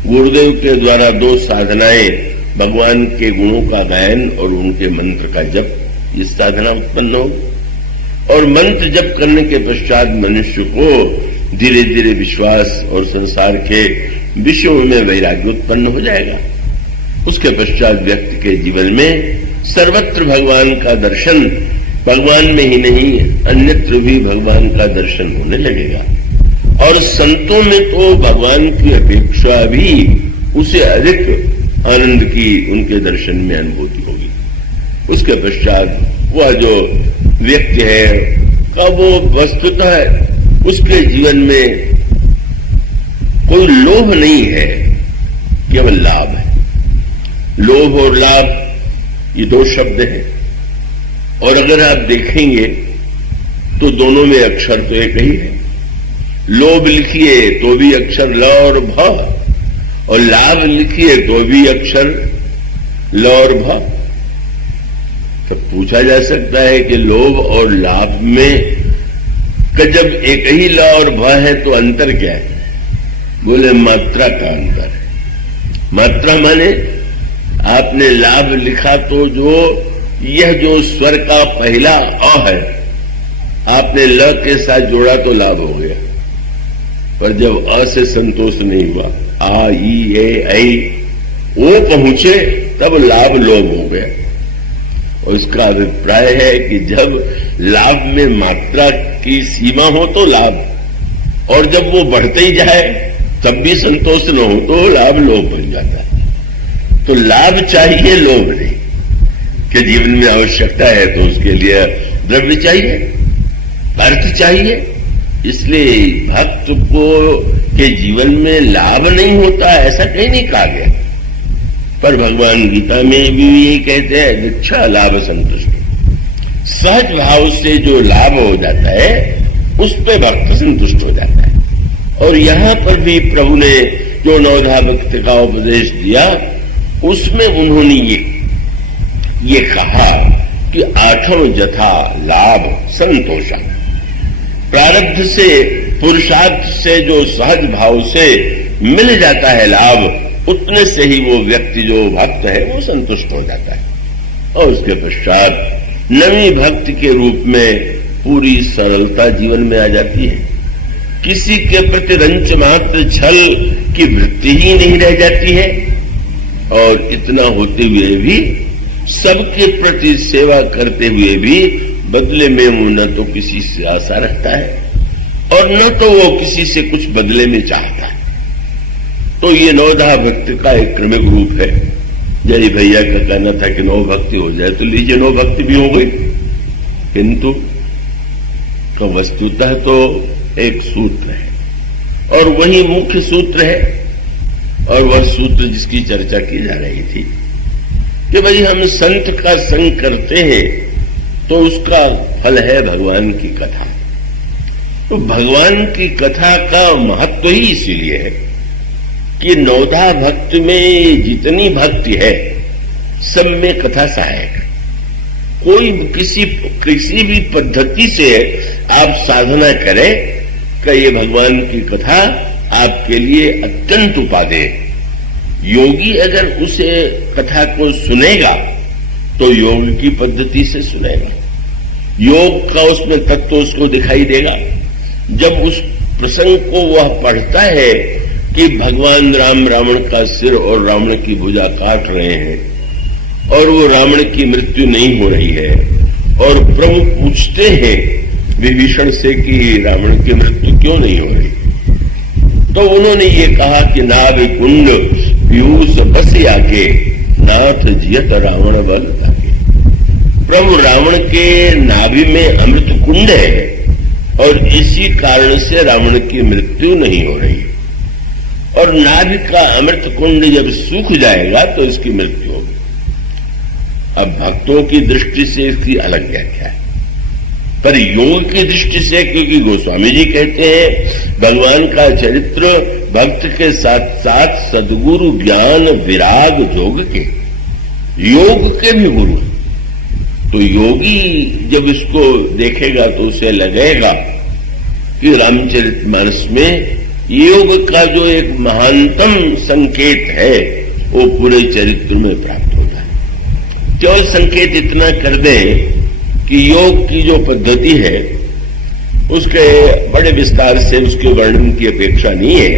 गुरुदेव के द्वारा दो साधनाएं, भगवान के गुणों का गायन और उनके मंत्र का जप, इस साधना उत्पन्न होगी। और मंत्र जप करने के पश्चात मनुष्य को धीरे धीरे विश्वास और संसार के विषयों में वैराग्य उत्पन्न हो जाएगा। उसके पश्चात व्यक्ति के जीवन में सर्वत्र भगवान का दर्शन, भगवान में ही नहीं अन्यत्र भी भगवान का दर्शन होने लगेगा। और संतों में तो भगवान की अपेक्षा भी उसे अधिक आनंद की उनके दर्शन में अनुभूति होगी। उसके पश्चात वह जो व्यक्ति है का वो वस्तुतः उसके जीवन में कोई लोभ नहीं है, केवल लाभ है। लोभ और लाभ ये दो शब्द हैं, और अगर आप देखेंगे तो दोनों में अक्षर तो एक ही है। लोभ लिखिए तो भी अक्षर ल और भ, और लाभ लिखिए तो भी अक्षर ल और भ। तो पूछा जा सकता है कि लोभ और लाभ में जब एक ही ल और भ है तो अंतर क्या है? बोले मात्रा का अंतर है। मात्रा माने आपने लाभ लिखा तो जो यह जो स्वर का पहला अ है आपने ल के साथ जोड़ा तो लाभ हो गया, पर जब अ से संतोष नहीं हुआ, आ ई ए ऐ ओ पहुंचे तब लाभ लोभ हो गया। और इसका अभिप्राय है कि जब लाभ में मात्रा की सीमा हो तो लाभ, और जब वो बढ़ते ही जाए तब भी संतोष न हो तो लाभ लोभ बन जाता है। तो लाभ चाहिए, लोभ नहीं। कि जीवन में आवश्यकता है तो उसके लिए द्रव्य चाहिए, अर्थ चाहिए। इसलिए भक्त को के जीवन में लाभ नहीं होता ऐसा कहीं नहीं कहा गया, पर भगवान गीता में भी यही कहते हैं, इच्छा लाभ संतुष्ट। सहज भाव से जो लाभ हो जाता है उस पे भक्त संतुष्ट हो जाता है। और यहां पर भी प्रभु ने जो नवधा भक्ति का उपदेश दिया उसमें उन्होंने ये कहा कि आठम जथा लाभ संतोषा। प्रारब्ध से पुरुषार्थ से जो सहज भाव से मिल जाता है लाभ, उतने से ही वो व्यक्ति जो भक्त है वो संतुष्ट हो जाता है। और उसके पश्चात नवी भक्ति के रूप में पूरी सरलता जीवन में आ जाती है। किसी के प्रति रंच मात्र छल की वृत्ति ही नहीं रह जाती है, और इतना होते हुए भी सबके प्रति सेवा करते हुए भी बदले में वो न तो किसी से आशा रखता है और न तो वो किसी से कुछ बदले में चाहता है। तो ये नवधा भक्ति का एक क्रमिक रूप है। जय भैया का कहना था कि नव भक्ति हो जाए, तो लीजिए नव भक्ति भी हो गई, किंतु तो वस्तुतः तो एक सूत्र है और वही मुख्य सूत्र है, और वह सूत्र जिसकी चर्चा की जा रही थी कि भाई हम संत का संग करते हैं तो उसका फल है भगवान की कथा। तो भगवान की कथा का महत्व ही इसीलिए है कि नवधा भक्ति में जितनी भक्ति है सब में कथा सहायक है। कोई किसी भी पद्धति से आप साधना करें कि ये भगवान की कथा आपके लिए अत्यंत उपादेय। योगी अगर उसे कथा को सुनेगा तो योग की पद्धति से सुनेगा, योग का उसमें तत्व उसको दिखाई देगा। जब उस प्रसंग को वह पढ़ता है कि भगवान राम रावण का सिर और रावण की भुजा काट रहे हैं और वो रावण की मृत्यु नहीं हो रही है, और प्रभु पूछते हैं विभीषण से कि रावण की मृत्यु क्यों नहीं हो रही, तो उन्होंने ये कहा कि नाभ कुंड पीयूष बस आके नाथ जियत रावण बल ताके। प्रभु रावण के नाभि में अमृत कुंड है और इसी कारण से रावण की मृत्यु नहीं हो रही, और नाभि का अमृत कुंड जब सूख जाएगा तो इसकी मृत्यु होगी। अब भक्तों की दृष्टि से इसकी अलग व्याख्या है, पर योग की दृष्टि से, क्योंकि गोस्वामी जी कहते हैं भगवान का चरित्र भक्त के साथ साथ सद्गुरु ज्ञान विराग जोग के, योग के भी गुरु। तो योगी जब इसको देखेगा तो उसे लगेगा कि रामचरितमानस में योग का जो एक महानतम संकेत है वो पूरे चरित्र में प्राप्त होगा। केवल संकेत इतना कर दें कि योग की जो पद्धति है उसके बड़े विस्तार से उसके वर्णन की अपेक्षा नहीं है,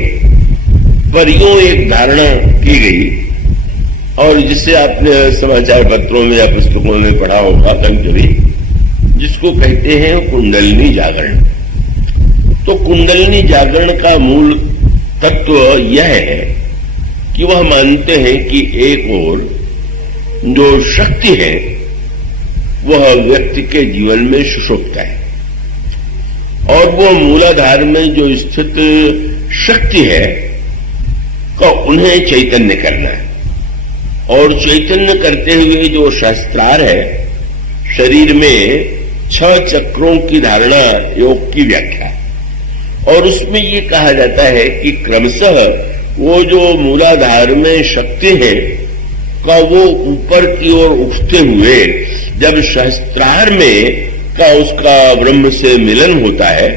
पर यूं एक धारणा की गई, और जिसे आपने समाचार पत्रों में या पुस्तकों में पढ़ा होगा कभी, जिसको कहते हैं कुंडलिनी जागरण। तो कुंडलिनी जागरण का मूल तत्व यह है कि वह मानते हैं कि एक ओर जो शक्ति है वह व्यक्ति के जीवन में सुषुप्त है, और वो मूलाधार में जो स्थित शक्ति है का उन्हें चैतन्य करना है, और चैतन्य करते हुए जो शास्त्रार है शरीर में 6 चक्रों की धारणा योग की व्याख्या है, और उसमें ये कहा जाता है कि क्रमशः वो जो मूलाधार में शक्ति है का वो ऊपर की ओर उठते हुए जब सहस्त्रार में का उसका ब्रह्म से मिलन होता है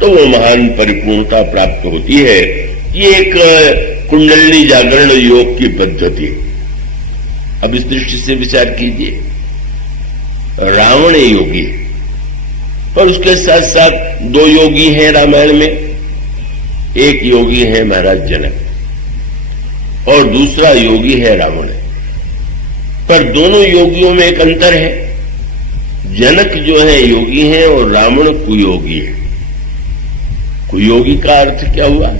तो वो महान परिपूर्णता प्राप्त होती है। ये एक कुंडलिनी जागरण योग की पद्धति। अब इस दृष्टि से विचार कीजिए, रावण योगी है, पर उसके साथ साथ 2 योगी हैं रामायण में। एक योगी है महाराज जनक और दूसरा योगी है रावण, पर दोनों योगियों में एक अंतर है। जनक जो है योगी है और रावण कुयोगी है। कुयोगी का अर्थ क्या हुआ?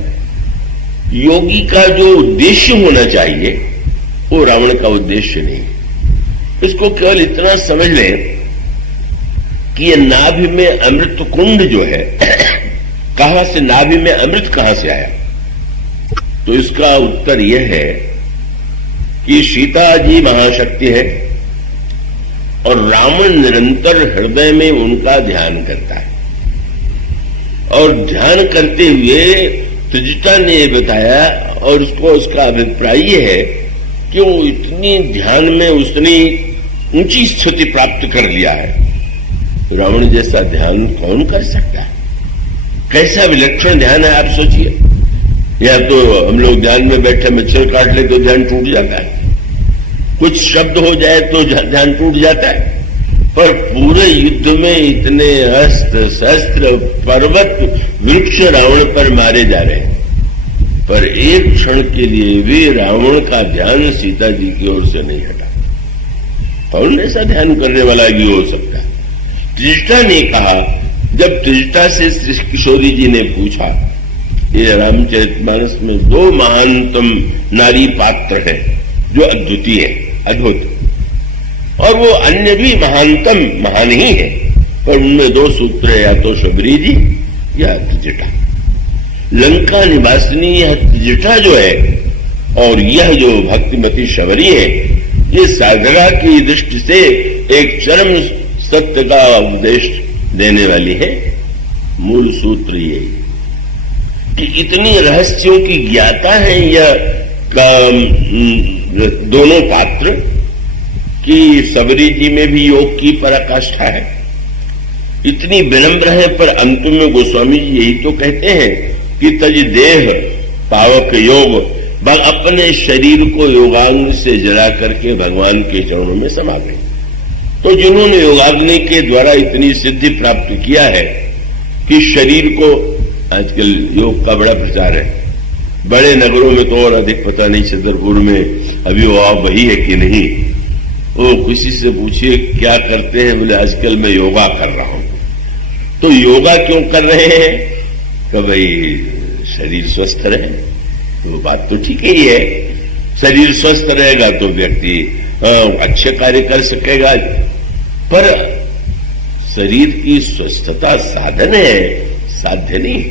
योगी का जो उद्देश्य होना चाहिए वो रावण का उद्देश्य नहीं। इसको केवल इतना समझ लें कि ये नाभि में अमृत कुंड जो है कहां से, नाभि में अमृत कहां से आया? तो इसका उत्तर यह है कि सीता जी महाशक्ति है और रावण निरंतर हृदय में उनका ध्यान करता है, और ध्यान करते हुए त्रिजटा ने बताया और उसका अभिप्राय यह है कि वो इतनी ध्यान में उसने ऊंची स्थिति प्राप्त कर लिया है। रावण जैसा ध्यान कौन कर सकता है? कैसा विलक्षण ध्यान है आप सोचिए। या तो हम लोग ध्यान में बैठे मच्छर काट ले तो ध्यान टूट जाता है, कुछ शब्द हो जाए तो ध्यान टूट जाता है, पर पूरे युद्ध में इतने अस्त्र शस्त्र पर्वत वृक्ष रावण पर मारे जा रहे हैं, पर एक क्षण के लिए भी रावण का ध्यान सीता जी की ओर से नहीं हटा। कौन ऐसा ध्यान करने वाला भी हो सकता? त्रिजटा ने कहा, जब त्रिजटा से श्री किशोरी जी ने पूछा, ये रामचरितमानस में 2 महानतम नारी पात्र हैं जो अद्वितीय अद्भुत, और वो अन्य भी महान ही है, पर उनमें 2 सूत्र, या तो शबरी जी या त्रिजटा। लंका निवासिनी यह त्रिजटा जो है और यह जो भक्तिमती शबरी है, ये साधना की दृष्टि से एक चरम सत्य का उपदेश देने वाली है। मूल सूत्र ये कि इतनी रहस्यों की ज्ञाता है यह दोनों पात्र कि सबरी जी में भी योग की पराकाष्ठा है, इतनी विनम्र है, पर अंत में गोस्वामी जी यही तो कहते हैं कि तज देह पावक योग, अपने शरीर को योगाग्नि से जला करके भगवान के चरणों में समा गए। तो जिन्होंने योगाग्नि के द्वारा इतनी सिद्धि प्राप्त किया है कि शरीर को, आजकल योग का बड़ा प्रचार है, बड़े नगरों में तो और अधिक, पता नहीं छतरपुर में अभी वो वही है कि नहीं, वो किसी से पूछिए क्या करते हैं, बोले आजकल मैं योगा कर रहा हूं। तो योगा क्यों कर रहे हैं? कि भाई शरीर स्वस्थ रहे। तो बात तो ठीक ही है, शरीर स्वस्थ रहेगा तो व्यक्ति अच्छे कार्य कर सकेगा, पर शरीर की स्वस्थता साधन है, साध्य नहीं।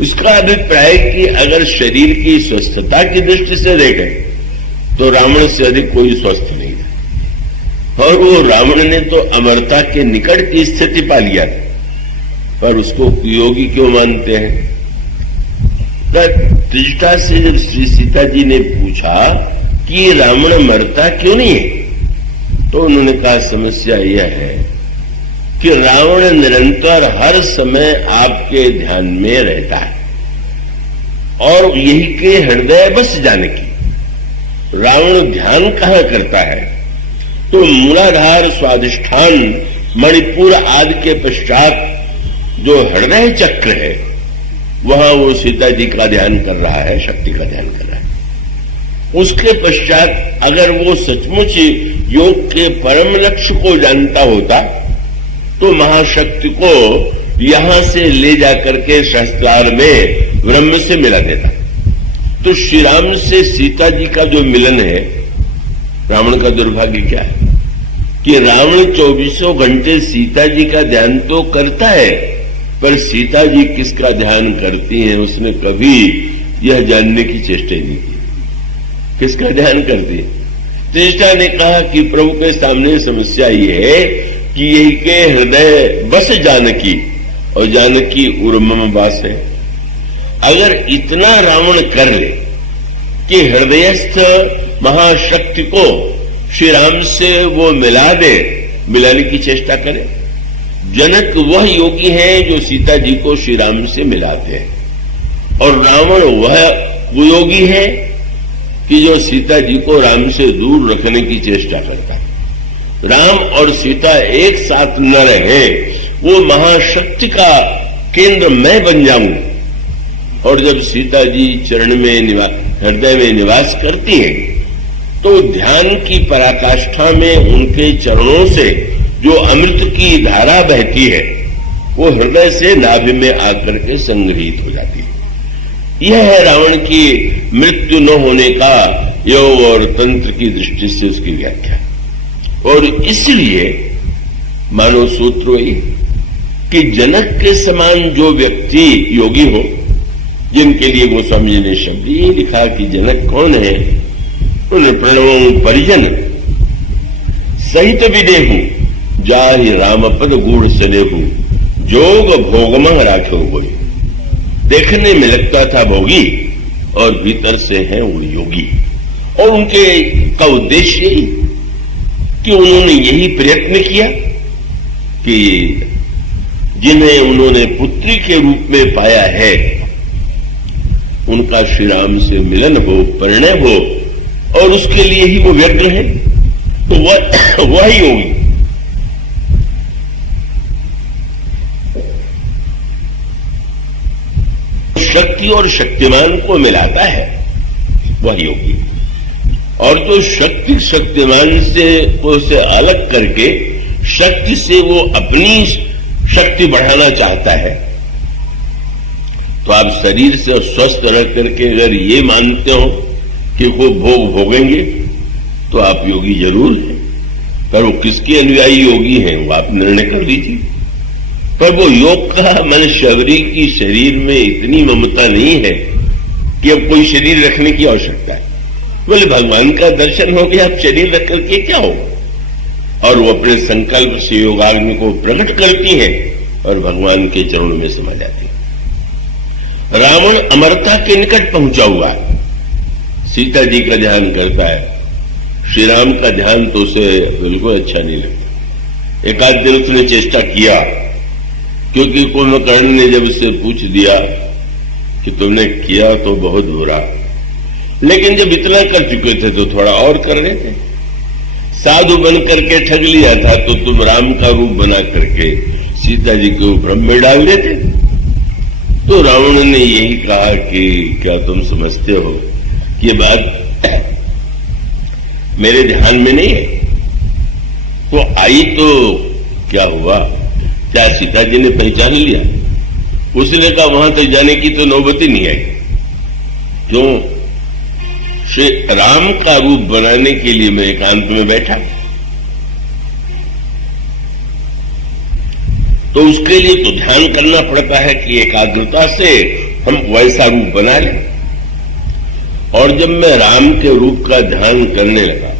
उसका अभिप्राय कि अगर शरीर की स्वस्थता की दृष्टि से देखें तो रावण से अधिक कोई स्वस्थ नहीं था, और वो रावण ने तो अमरता के निकट की स्थिति पा लिया, पर उसको योगी क्यों मानते हैं? त्रिजटा से जब श्री सीता जी ने पूछा कि रावण मरता क्यों नहीं है, तो उन्होंने कहा समस्या यह है कि रावण निरंतर हर समय आपके ध्यान में रहता है, और यही के हृदय बस जाने की। रावण ध्यान कहां करता है? तो मूलाधार स्वाधिष्ठान मणिपुर आदि के पश्चात जो हृदय चक्र है, वहां वो सीता जी का ध्यान कर रहा है, शक्ति का ध्यान कर रहा है। उसके पश्चात अगर वो सचमुच योग के परम लक्ष्य को जानता होता तो महाशक्ति को यहां से ले जाकर के शस्त्रार में ब्रह्म से मिला देता। तो श्री राम से सीता जी का जो मिलन है, रावण का दुर्भाग्य क्या है कि रावण 24 घंटे सीता जी का ध्यान तो करता है, पर सीता जी किसका ध्यान करती हैं उसने कभी यह जानने की चेष्टा नहीं की, किसका ध्यान करती है। त्रिजटा ने कहा कि प्रभु के सामने समस्या ये है कि यही के हृदय बस जानकी, और जानकी उर्मम वास है। अगर इतना रावण कर ले कि हृदयस्थ महाशक्ति को श्री राम से वो मिला दे, मिलाने की चेष्टा करे। जनक वह योगी है जो सीता जी को श्री राम से मिलाते हैं, और रावण वो योगी है कि जो सीता जी को राम से दूर रखने की चेष्टा करता है। राम और सीता एक साथ न रहे, वो महाशक्ति का केंद्र मैं बन जाऊं, और जब सीता जी चरण में हृदय में निवास करती हैं, तो ध्यान की पराकाष्ठा में उनके चरणों से जो अमृत की धारा बहती है, वो हृदय से नाभि में आकर के संग्रहित हो जाती है। यह है रावण की मृत्यु न होने का योग और तंत्र की दृष्टि से उसकी व्याख्या। और इसलिए मानो सूत्र वही कि जनक के समान जो व्यक्ति योगी हो, जिनके लिए गोस्वामी जी ने शब्द ये लिखा कि जनक कौन है, उन्होंने प्रणव परिजन सहित विदेहू जाहि रामपद गूढ़ सनेहू जोग भोगमह राख्यो गोई। देखने में लगता था भोगी और भीतर से है वो योगी। और उनके का उद्देश्य यही कि उन्होंने यही प्रयत्न किया कि जिन्हें उन्होंने पुत्री के रूप में पाया है, उनका श्री राम से मिलन हो, परिणय हो, और उसके लिए ही वो व्यग्र है। तो वह योगी शक्ति और शक्तिमान को मिलाता है वह योगी। और जो शक्ति शक्तिमान से अलग करके शक्ति से वो अपनी शक्ति बढ़ाना चाहता है, तो आप शरीर से स्वस्थ रह करके अगर ये मानते हो कि वो भोग भोगेंगे तो आप योगी जरूर हैं। पर वो किसके अनुयायी योगी हैं वो आप निर्णय कर लीजिए। पर वो योग का मन शबरी की शरीर में इतनी ममता नहीं है कि अब कोई शरीर रखने की आवश्यकता है। बोले भगवान का दर्शन हो गया, अब शरीर रख करके क्या हो। और वो अपने संकल्प से योगाग्नि को प्रकट करती है और भगवान के चरणों में समा जाती है। रावण अमरता के निकट पहुंचा हुआ है, सीता जी का ध्यान करता है, श्री राम का ध्यान तो उसे बिल्कुल अच्छा नहीं लगता। एक आध दिन उसने चेष्टा किया, क्योंकि कुंभकर्ण ने जब उससे पूछ दिया कि तुमने किया तो बहुत बुरा, लेकिन जब इतना कर चुके थे तो थोड़ा और कर रहे थे। साधु बन करके ठग लिया था तो तुम राम का रूप बना करके सीता जी को भ्रम में डाल देते। तो रावण ने यही कहा कि क्या तुम समझते हो कि ये बात मेरे ध्यान में नहीं है। तो आई तो क्या हुआ, क्या सीता जी ने पहचान लिया? उसने कहा वहां तक जाने की तो नौबत ही नहीं आई। क्यों? श्री राम का रूप बनाने के लिए मैं एकांत में बैठा, तो उसके लिए तो ध्यान करना पड़ता है कि एकाग्रता से हम वैसा रूप बना लें। और जब मैं राम के रूप का ध्यान करने लगा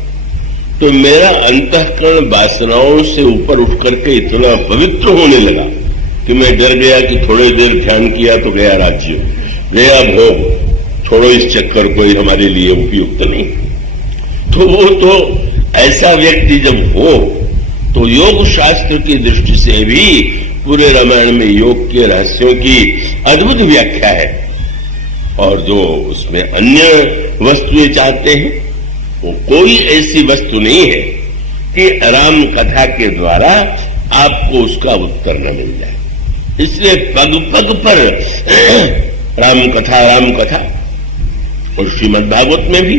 तो मेरा अंतःकरण वासनाओं से ऊपर उठ करके इतना पवित्र होने लगा कि मैं डर गया कि थोड़ी देर ध्यान किया तो गया राज्य, गया भोग, छोड़ो इस चक्कर को, हमारे लिए उपयुक्त नहीं। तो वो तो ऐसा व्यक्ति जब हो तो योग शास्त्र की दृष्टि से भी पूरे रामायण में योग के रहस्यों की अद्भुत व्याख्या है। और जो उसमें अन्य वस्तुएं चाहते हैं वो कोई ऐसी वस्तु नहीं है कि राम कथा के द्वारा आपको उसका उत्तर न मिल जाए। इसलिए पग पग पर राम कथा। और श्रीमद् भागवत में भी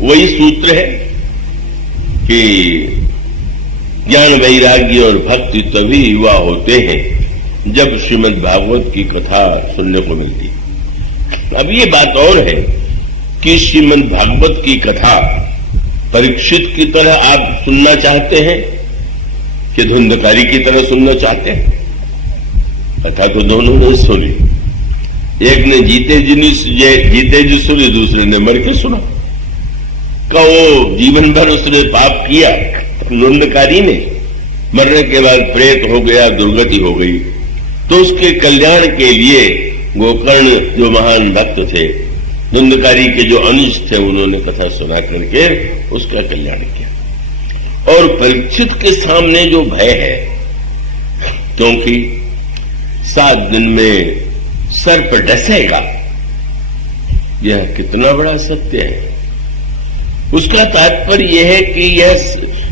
वही सूत्र है कि ज्ञान वैराग्य और भक्ति तभी युवा होते हैं जब श्रीमद् भागवत की कथा सुनने को मिलती है। अब ये बात और है कि श्रीमद् भागवत की कथा परीक्षित की तरह आप सुनना चाहते हैं कि धुंधकारी की तरह सुनना चाहते हैं? कथा तो दोनों ने सुनी, एक ने जीते जी सुनी, दूसरे ने मर के सुना। वो जीवन भर उसने पाप किया, धुंधकारी ने मरने के बाद प्रेत हो गया, दुर्गति हो गई, तो उसके कल्याण के लिए गोकर्ण जो महान भक्त थे, धुंधकारी के जो अनुज थे, उन्होंने कथा सुना करके उसका कल्याण किया। और परीक्षित के सामने जो भय है, क्योंकि 7 दिन में सर्प डसेगा, यह कितना बड़ा सत्य है। उसका तात्पर्य यह है कि यह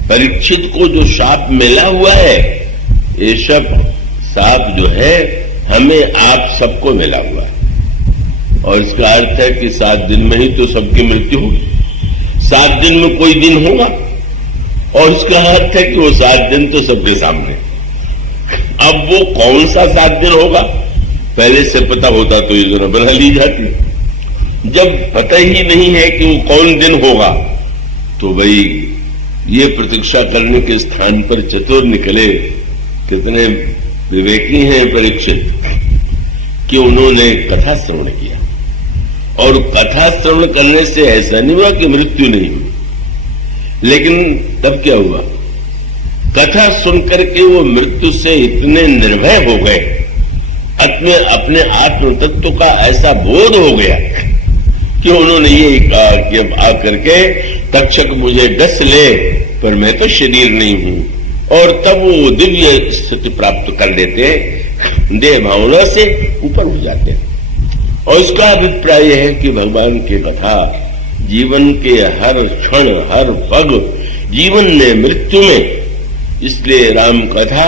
परीक्षित को जो शाप मिला हुआ है, ये शाप जो है हमें आप सबको मिला हुआ है। और इसका अर्थ है कि 7 दिन में ही तो सबकी मृत्यु होगी। 7 दिन में कोई दिन होगा, और इसका अर्थ है कि वो 7 दिन तो सबके सामने। अब वो कौन सा 7 दिन होगा, पहले से पता होता तो योजना बना ली जाती। जब पता ही नहीं है कि वो कौन दिन होगा, तो भाई ये प्रतीक्षा करने के स्थान पर चतुर निकले। कितने विवेकी हैं परीक्षित कि उन्होंने कथा श्रवण किया। और कथा श्रवण करने से ऐसा नहीं हुआ कि मृत्यु नहीं हुई, लेकिन तब क्या हुआ, कथा सुनकर के वो मृत्यु से इतने निर्भय हो गए, अपने आत्म तत्व का ऐसा बोध हो गया कि उन्होंने ये कहा कि अब आकर के तक्षक मुझे डस ले, पर मैं तो शरीर नहीं हूं। और तब वो दिव्य स्थिति प्राप्त कर लेते, देह भावना से ऊपर उठ जाते हैं। और इसका अभिप्राय यह है कि भगवान की कथा जीवन के हर क्षण, हर पग, जीवन में, मृत्यु में। इसलिए राम कथा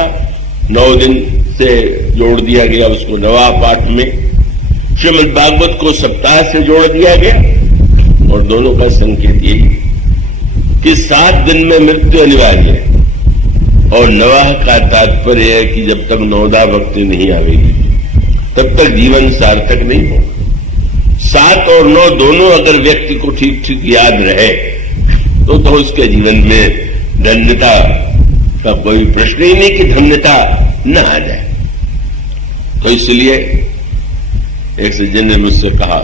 9 दिन से जोड़ दिया गया उसको 9वां पाठ में। श्रीमद् भागवत को सप्ताह से जोड़ दिया गया और दोनों का संकेत यही कि 7 दिन में मृत्यु अनिवार्य है। और नवाह का तात्पर्य है कि जब तक नवदा भक्ति नहीं आवेगी तब तक जीवन सार्थक नहीं होगा। 7 और 9 दोनों अगर व्यक्ति को ठीक ठीक याद रहे तो उसके जीवन में धन्यता का कोई प्रश्न ही नहीं कि धन्यता न आ जाए। तो इसलिए एक सज्जन ने मुझसे कहा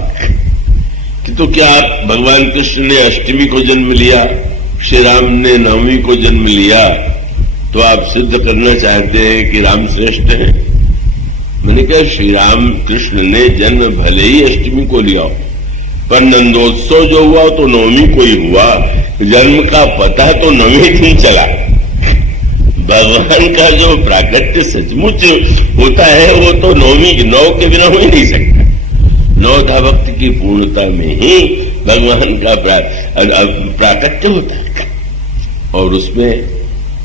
कि तो क्या भगवान कृष्ण ने अष्टमी को जन्म लिया, श्री राम ने नवमी को जन्म लिया, तो आप सिद्ध करना चाहते हैं कि राम श्रेष्ठ हैं? मैंने कहा श्री राम कृष्ण ने जन्म भले ही अष्टमी को लिया हो, पर नंदोत्सव जो हुआ तो नवमी को ही हुआ। जन्म का पता तो 9वें दिन चला। भगवान का जो प्राकट्य सचमुच होता है वो तो 9 के बिना हो ही नहीं सकता। 9 भक्ति की पूर्णता में ही भगवान का प्राकट्य होता है। और उसमें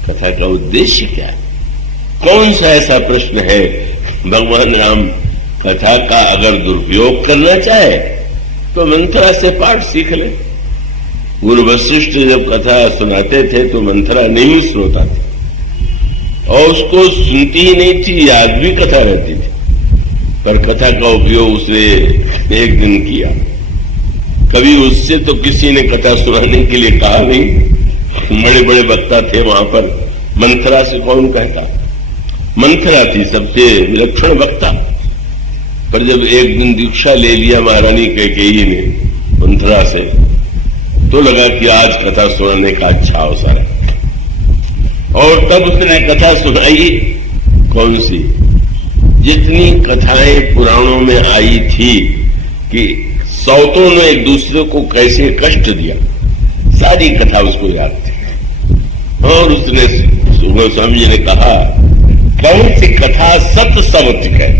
कथा का उद्देश्य क्या, कौन सा ऐसा प्रश्न है? भगवान राम कथा का अगर दुरुपयोग करना चाहे तो मंथरा से पाठ सीख ले। गुरु वशिष्ठ जब कथा सुनाते थे तो मंथरा नहीं सुनता थी और उसको सुनती ही नहीं थी, याद भी कथा रहती थी, पर कथा का उपयोग उसने एक दिन किया। कभी उससे तो किसी ने कथा सुनाने के लिए कहा नहीं। बड़े बड़े वक्ता थे वहां पर, मंथरा से कौन कहता? मंथरा थी सबसे विलक्षण वक्ता। पर जब एक दिन दीक्षा ले लिया महारानी कैकेयी ने मंथरा से, तो लगा कि आज कथा सुनाने का अच्छा अवसर है। और तब उसने कथा सुनाई। कौन सी? जितनी कथाएं पुराणों में आई थी कि सौतों ने एक दूसरे को कैसे कष्ट दिया, सारी कथा उसको याद थी। और उसने गोस्वामी जी ने कहा कौन सी कथा सत सवच है?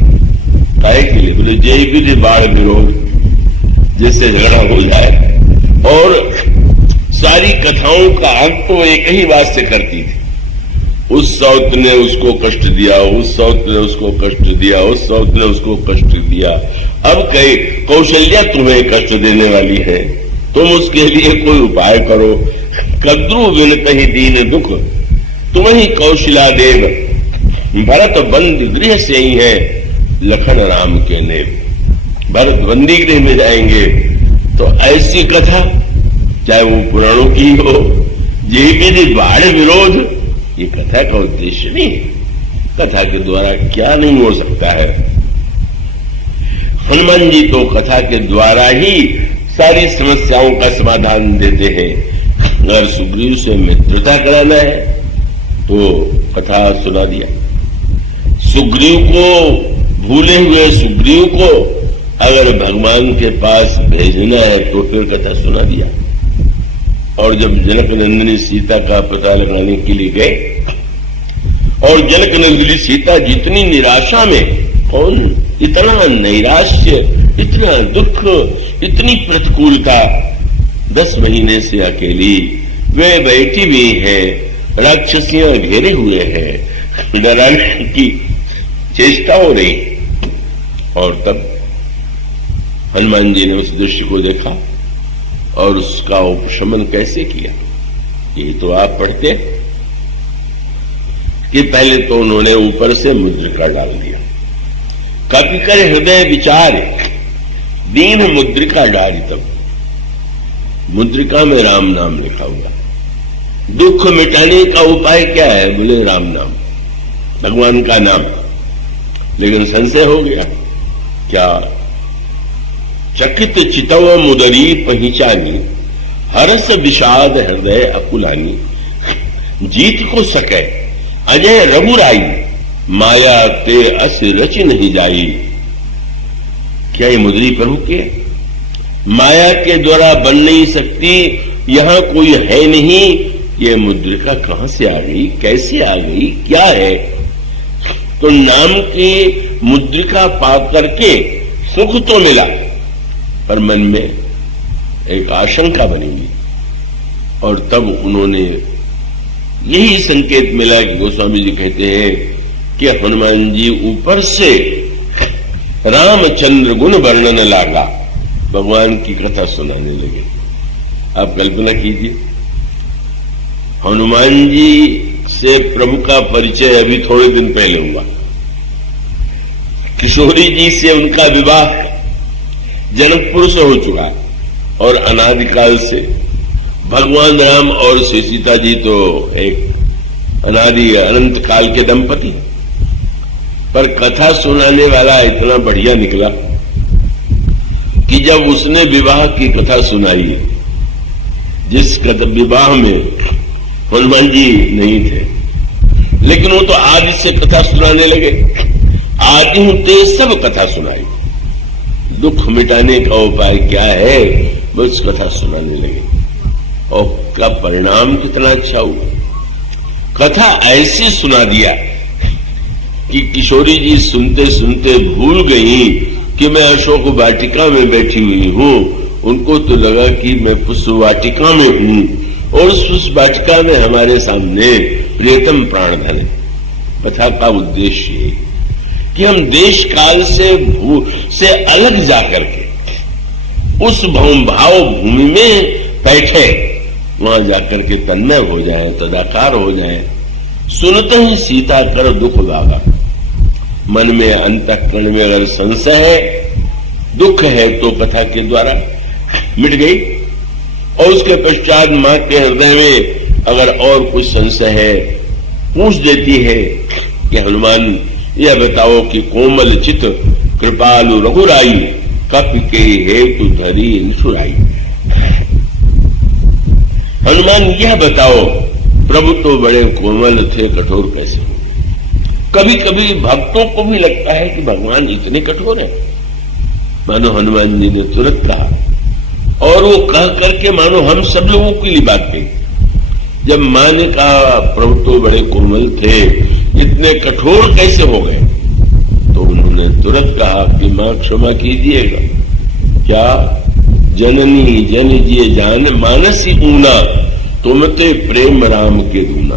काहे के लिए? बोले जय विधि बाढ़ विरोध, जिससे झगड़ा हो जाए। और सारी कथाओं का अंत तो एक ही बात से करती थी, उस सौत ने उसको कष्ट दिया, उस सौत ने उसको कष्ट दिया, उस सौत ने उसको कष्ट दिया। अब कहे कौशल्या तुम्हें कष्ट देने वाली है, तुम उसके लिए कोई उपाय करो। कद्रु विनत ही दीन दुख, तुम ही कौशला देव, भरत बंद गृह से ही है लखन राम के नेव। भरत बंदी गृह में जाएंगे तो ऐसी कथा, चाहे वो पुराणों की हो, ये भी बाढ़ विरोध, ये कथा का उद्देश्य नहीं है। कथा के द्वारा क्या नहीं हो सकता है। हनुमान जी तो कथा के द्वारा ही सारी समस्याओं का समाधान देते हैं। अगर सुग्रीव से मित्रता कराना है तो कथा सुना दिया। सुग्रीव को, भूले हुए सुग्रीव को अगर भगवान के पास भेजना है तो फिर कथा सुना दिया। और जब जनक नंदिनी सीता का पता लगाने के लिए गए और जनक नंदिनी सीता जितनी निराशा में, कौन इतना नैराश्य, इतना दुख, इतनी प्रतिकूलता, 10 महीने से अकेली वे बैठी हुई है, राक्षसियां घेरे हुए हैं, डराने की चेष्टा हो रही। और तब हनुमान जी ने उस दृश्य को देखा और उसका उपशमन कैसे किया, ये तो आप पढ़ते कि पहले तो उन्होंने ऊपर से मुद्रिका डाल दिया। कपि कर हृदय विचार दीन मुद्रिका डाली, तब मुद्रिका में राम नाम लिखा हुआ। दुख मिटाने का उपाय क्या है? बोले राम नाम, भगवान का नाम। लेकिन संशय हो गया क्या? चकित चितव मुदरी पहचानी, हरस विषाद हृदय अकुलानी, जीत को सके अजय रघुराई, माया ते अस रच नहीं जाई। क्या ये मुदरी प्रभु के माया के द्वारा बन नहीं सकती, यहां कोई है नहीं, ये मुद्रिका कहां से आ गई, कैसे आ गई, क्या है? तो नाम की मुद्रिका पा करके सुख तो मिला, पर मन में एक आशंका बनेगी। और तब उन्होंने यही संकेत मिला कि गोस्वामी जी कहते हैं कि हनुमान जी ऊपर से रामचंद्र गुण वर्णन लागा, भगवान की कथा सुनाने लगे। आप कल्पना कीजिए, हनुमान जी से प्रभु का परिचय अभी थोड़े दिन पहले हुआ, किशोरी जी से उनका विवाह जनकपुर से हो चुका, और अनादिकाल से भगवान राम और सीता जी तो एक अनादि अनंत काल के दंपति, पर कथा सुनाने वाला इतना बढ़िया निकला कि जब उसने विवाह की कथा सुनाई, जिस विवाह में हनुमान जी नहीं थे, लेकिन वो तो आज से कथा सुनाने लगे। आज ते सब कथा सुनाई, दुख मिटाने का उपाय क्या है, बस कथा सुनाने लगे। और का परिणाम कितना अच्छा हुआ। कथा ऐसी सुना दिया कि किशोरी जी सुनते सुनते भूल गई कि मैं अशोक वाटिका में बैठी हुई हूं। उनको तो लगा कि मैं पुष्प वाटिका में हूं, और उस पुष्प वाटिका में हमारे सामने प्रियतम प्राणधन है। कथा का उद्देश्य है कि हम देश काल से अलग जाकर के उस भाव भूमि में बैठे, वहां जाकर के तन्मय हो जाए, तदाकार हो जाए। सुनते ही सीता कर दुख लागा, मन में अंतःकरण में अगर संशय है, दुख है, तो कथा के द्वारा मिट गई। और उसके पश्चात मां के हृदय में अगर और कुछ संशय है, पूछ देती है कि हनुमान यह बताओ कि कोमल चित कृपालु रघुराई, कप के हेतु धरी इंसुराई। हनुमान यह बताओ, प्रभु तो बड़े कोमल थे, कठोर कैसे हो? कभी कभी भक्तों को भी लगता है कि भगवान इतने कठोर हैं। मानो हनुमान जी ने तुरंत कहा, और वो कह करके मानो हम सब लोगों के लिए बात कही। जब मां ने कहा प्रभु तो बड़े कोमल थे, इतने कठोर कैसे हो गए, तो उन्होंने तुरंत कहा कि मां क्षमा कीजिएगा, क्या जननी जन जिए जान मानसी ऊना, तुमते प्रेम राम के दूना।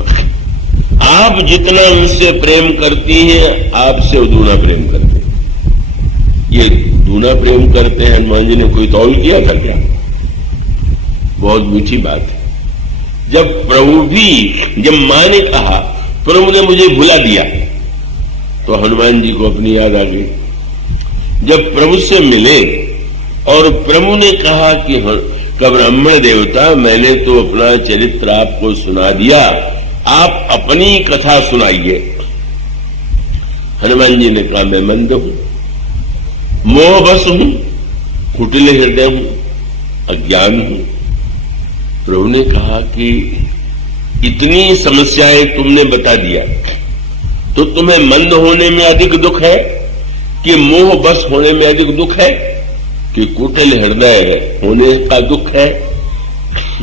आप जितना मुझसे प्रेम करती हैं, आपसे दूना प्रेम करते हैं। ये दूना प्रेम करते हैं, हनुमान जी ने कोई तौल किया था क्या? बहुत मीठी बात है। जब मां ने कहा प्रभु ने मुझे भुला दिया, तो हनुमान जी को अपनी याद आ गई। जब प्रभु से मिले और प्रभु ने कहा कि ब्राह्मण देवता, मैंने तो अपना चरित्र आपको सुना दिया, आप अपनी कथा सुनाइए। हनुमान जी ने कहा मैं मंद हूं, मोहबस हूं, कुटिल हृदय हूं, अज्ञान हूं। प्रभु ने कहा कि इतनी समस्याएं तुमने बता दिया, तो तुम्हें मंद होने में अधिक दुख है कि मोह बस होने में अधिक दुख है, कि कुटिल हृदय होने का दुख है,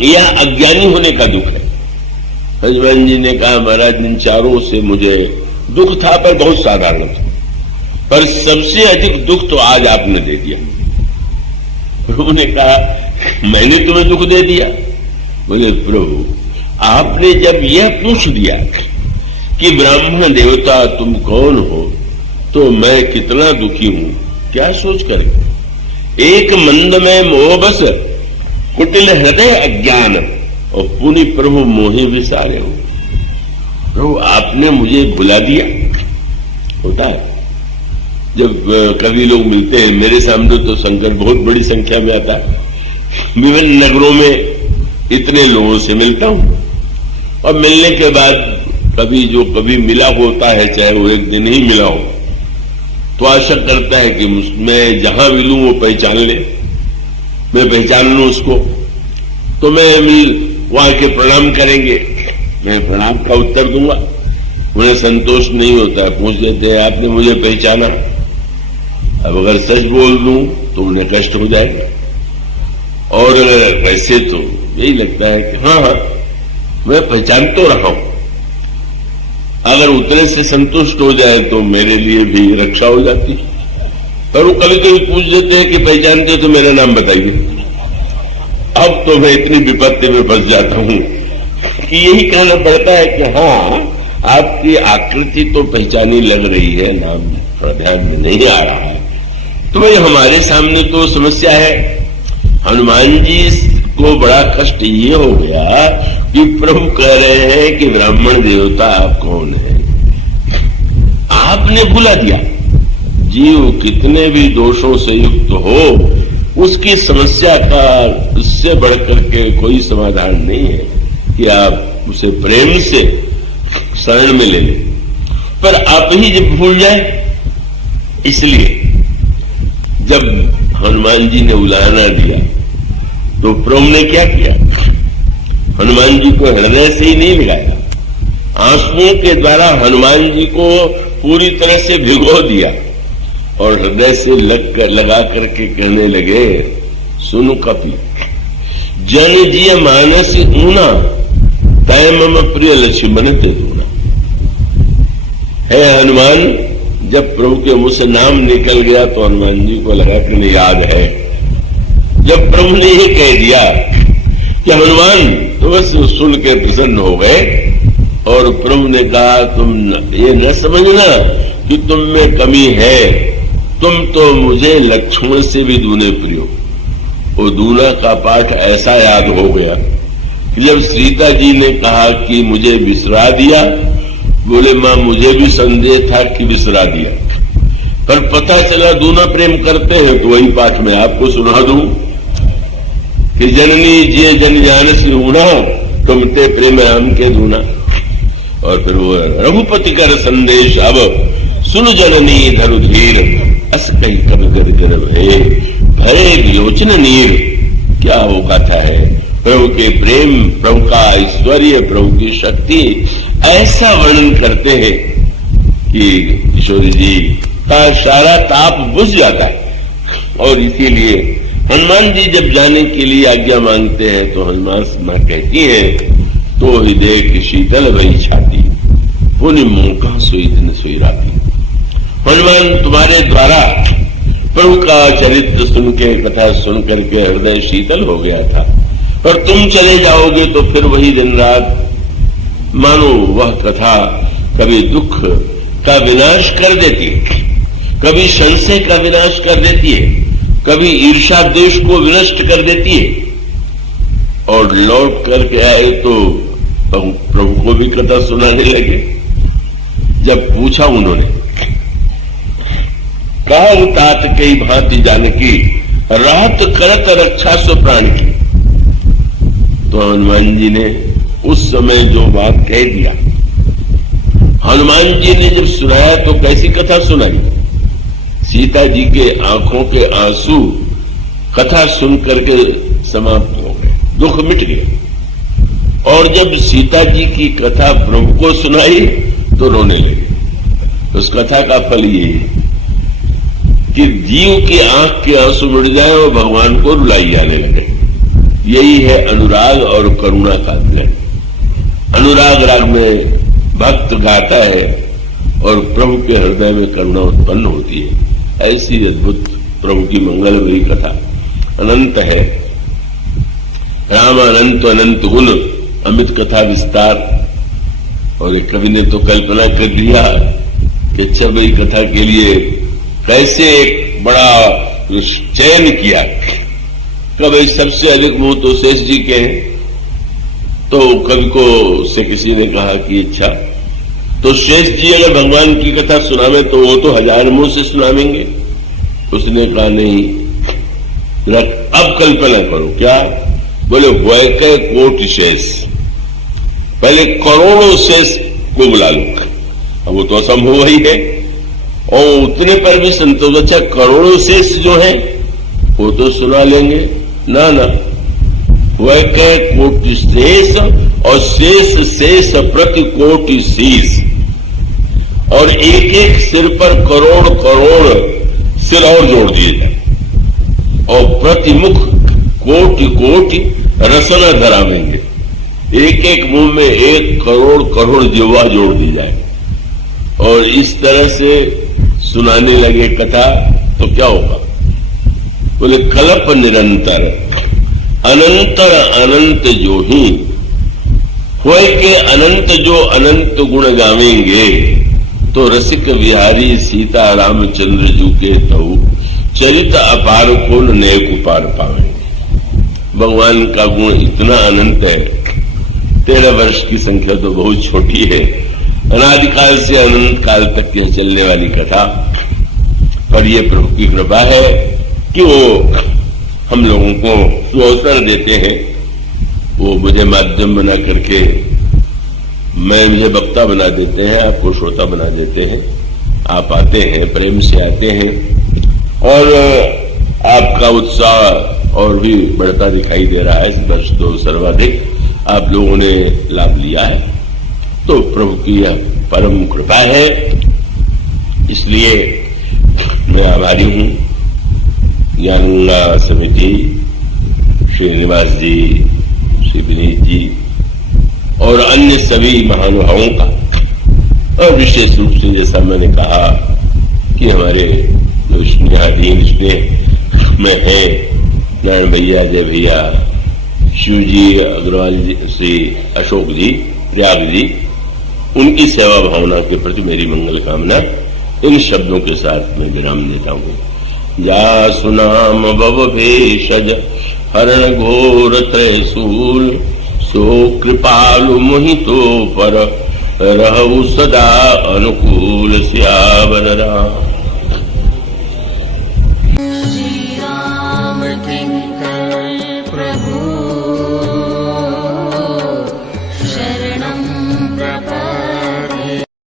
या अज्ञानी होने का दुख है? हनुमान जी ने कहा महाराज, इन चारों से मुझे दुख था, पर बहुत साधारण था, पर सबसे अधिक दुख तो आज आपने दे दिया। प्रभु ने कहा मैंने तुम्हें दुख दे दिया? बोले प्रभु, आपने जब यह पूछ दिया कि ब्राह्मण देवता तुम कौन हो, तो मैं कितना दुखी हूं, क्या सोच कर? एक मंद में मोह बस, कुटिल हृदय अज्ञान, और पुनि प्रभु मोहि विसारे हो। प्रभु आपने मुझे भुला दिया। होता है जब कभी लोग मिलते हैं, मेरे सामने तो शंकर बहुत बड़ी संख्या में आता है, विभिन्न नगरों में इतने लोगों से मिलता हूं, और मिलने के बाद कभी मिला होता है, चाहे वो एक दिन ही मिला हो, तो आशा करता है कि मैं जहां मिलूं वो पहचान ले, मैं पहचान लूं उसको, तो मैं वहां के प्रणाम करेंगे, मैं प्रणाम का उत्तर दूंगा। उन्हें संतोष नहीं होता, पूछ देते हैं आपने मुझे पहचाना? अब अगर सच बोल दूं तो उन्हें कष्ट हो जाएगा, और अगर वैसे तो यही लगता है कि हाँ मैं पहचान तो रहा हूं। अगर उतने से संतुष्ट हो जाए तो मेरे लिए भी रक्षा हो जाती है। पर वो कभी कभी पूछ देते हैं कि पहचानते तो मेरा नाम बताइए। अब तो मैं इतनी विपत्ति में फंस जाता हूं कि यही कहना पड़ता है कि हाँ आपकी आकृति तो पहचानी लग रही है, नाम ध्यान में नहीं आ रहा है। तो भाई हमारे सामने तो समस्या है। हनुमान जी को बड़ा कष्ट ये हो गया कि प्रभु कह रहे हैं कि ब्राह्मण देवता आप कौन है, आपने भुला दिया। जीव कितने भी दोषों से युक्त हो, उसकी समस्या का उससे बढ़कर के कोई समाधान नहीं है कि आप उसे प्रेम से शरण में ले लें, पर आप ही जब भूल जाए। इसलिए जब हनुमान जी ने उलाहना दिया तो प्रभु ने क्या किया, हनुमान जी को हृदय से ही नहीं लगाया, आंसुओं के द्वारा हनुमान जी को पूरी तरह से भिगो दिया और हृदय से लगा करके कहने लगे, सुनो कपि जन जिय मानस ऊना तय मम प्रिय लक्ष्मण ते दूना। है हनुमान, जब प्रभु के मुंह से नाम निकल गया तो हनुमान जी को लगा कि नहीं याद है। जब प्रभु ने ये कह दिया कि हनुमान, तो बस सुन के प्रसन्न हो गए और प्रभु ने कहा, तुम ये न समझना कि तुम में कमी है, तुम तो मुझे लक्ष्मण से भी दूने प्रिय हो। वो दूना का पाठ ऐसा याद हो गया कि जब सीता जी ने कहा कि मुझे बिसरा दिया, बोले मां मुझे भी संदेह था कि बिसरा दिया, पर पता चला दूना प्रेम करते हैं, तो वही पाठ मैं आपको सुना दूं कि जननी जे जन जानस ऊना तुमते प्रेम राम के दूना। और फिर वो रघुपति कर संदेश अब सुन जननी धरु धीर अस कही कब कर भरे विलोचन नीर। क्या वो गाथा है, प्रभु के प्रेम, प्रभु का ऐश्वर्य, प्रभु की शक्ति ऐसा वर्णन करते हैं कि किशोरी जी का सारा ताप बुझ जाता है। और इसीलिए हनुमान जी जब जाने के लिए आज्ञा मांगते हैं तो हनुमान मां कहती है, तो हृदय की शीतल भई छाती पुण्य मौका सोई सोई राती। हनुमान तुम्हारे द्वारा प्रभु का चरित्र सुन के, कथा सुन करके हृदय शीतल हो गया था, पर तुम चले जाओगे तो फिर वही दिन रात मानो वह कथा कभी दुख का विनाश कर देती है, कभी संशय का विनाश कर देती है, कभी ईर्षा द्वेष को विनष्ट कर देती है। और लौट करके आए तो प्रभु को भी कथा सुनाने लगे। जब पूछा उन्होंने, कहा तात कई भांति जानकी राहत करत रक्षा सो प्राण की। तो हनुमान जी ने उस समय जो बात कह दिया, हनुमान जी ने जब सुनाया तो कैसी कथा सुनाई। सीता जी के आंखों के आंसू कथा सुन करके समाप्त हो गए, दुख मिट गए। और जब सीता जी की कथा प्रभु को सुनाई तो रोने लगे। उस कथा का फल ये है कि जीव की आंख के आंसू मिट जाए और भगवान को रुलाई जाने लगे। यही है अनुराग और करुणा का मिलन। अनुराग राग में भक्त गाता है और प्रभु के हृदय में करुणा उत्पन्न होती है। ऐसी अद्भुत प्रभु की मंगलमयी कथा अनंत है। राम अनंत अनंत गुण अमित कथा विस्तार। और एक कवि ने तो कल्पना कर लिया कि अच्छा भाई कथा के लिए कैसे एक बड़ा चयन किया। कभी सबसे अधिक मुंह तो शेष जी के हैं। तो कवि को से किसी ने कहा कि अच्छा तो शेष जी अगर भगवान की कथा सुनावे तो वो तो 1000 मुंह से सुनावेंगे। उसने कहा नहीं, अब कल्पना करो। क्या बोले, वैके कोटि शेष, पहले करोड़ों शेष को बुला लो। अब वो तो असंभव ही है और उतने पर भी संतोष। अच्छा करोड़ों शेष जो है वो तो सुना लेंगे ना। वैके कोटि शेष और शेष शेष प्रति कोटि शीश। और एक एक सिर पर करोड़ करोड़ सिर और जोड़ दिए जाए और प्रतिमुख कोटि कोटि रसना धरावेंगे। एक एक मुंह में 1 करोड़ करोड़ जिह्वा जोड़ दी जाए और इस तरह से सुनाने लगे कथा। तो क्या होगा? बोले कल्प निरंतर अनंतर अनंत जो ही होए के अनंत जो अनंत गुण गावेंगे तो रसिक विहारी सीता रामचंद्र जू के तऊ चरित अपार को नेक उपार पावे। भगवान का गुण इतना अनंत है। 13 वर्ष की संख्या तो बहुत छोटी है। अनादिकाल से अनंत काल तक यह चलने वाली कथा, पर यह प्रभु की कृपा है कि वो हम लोगों को सुअवसर देते हैं। वो मुझे माध्यम बना करके मुझे वक्ता बना देते हैं, आपको श्रोता बना देते हैं। आप आते हैं, प्रेम से आते हैं और आपका उत्साह और भी बढ़ता दिखाई दे रहा है। इस वर्ष तो सर्वाधिक आप लोगों ने लाभ लिया है, तो प्रभु की यह परम कृपा है। इसलिए मैं आभारी हूं ज्ञानगंगा समिति, श्रीनिवास जी, श्री विनीत जी और अन्य सभी महानुभावों का, और विशेष रूप से जैसा मैंने कहा कि हमारे जो स्नेहाधीन स्नेह में है नारायण भैया, जय भैया, शिव जी, अग्रवाल जी, श्री अशोक जी, प्रयाग जी, उनकी सेवा भावना के प्रति मेरी मंगल कामना इन शब्दों के साथ मैं विराम देता हूं। जा सुनाम भव भेषज हरण घोर त्रयशूल, सो कृपालु मोहितो पर रहु सदा अनुकूल। सियावर राम श्री राम किंकर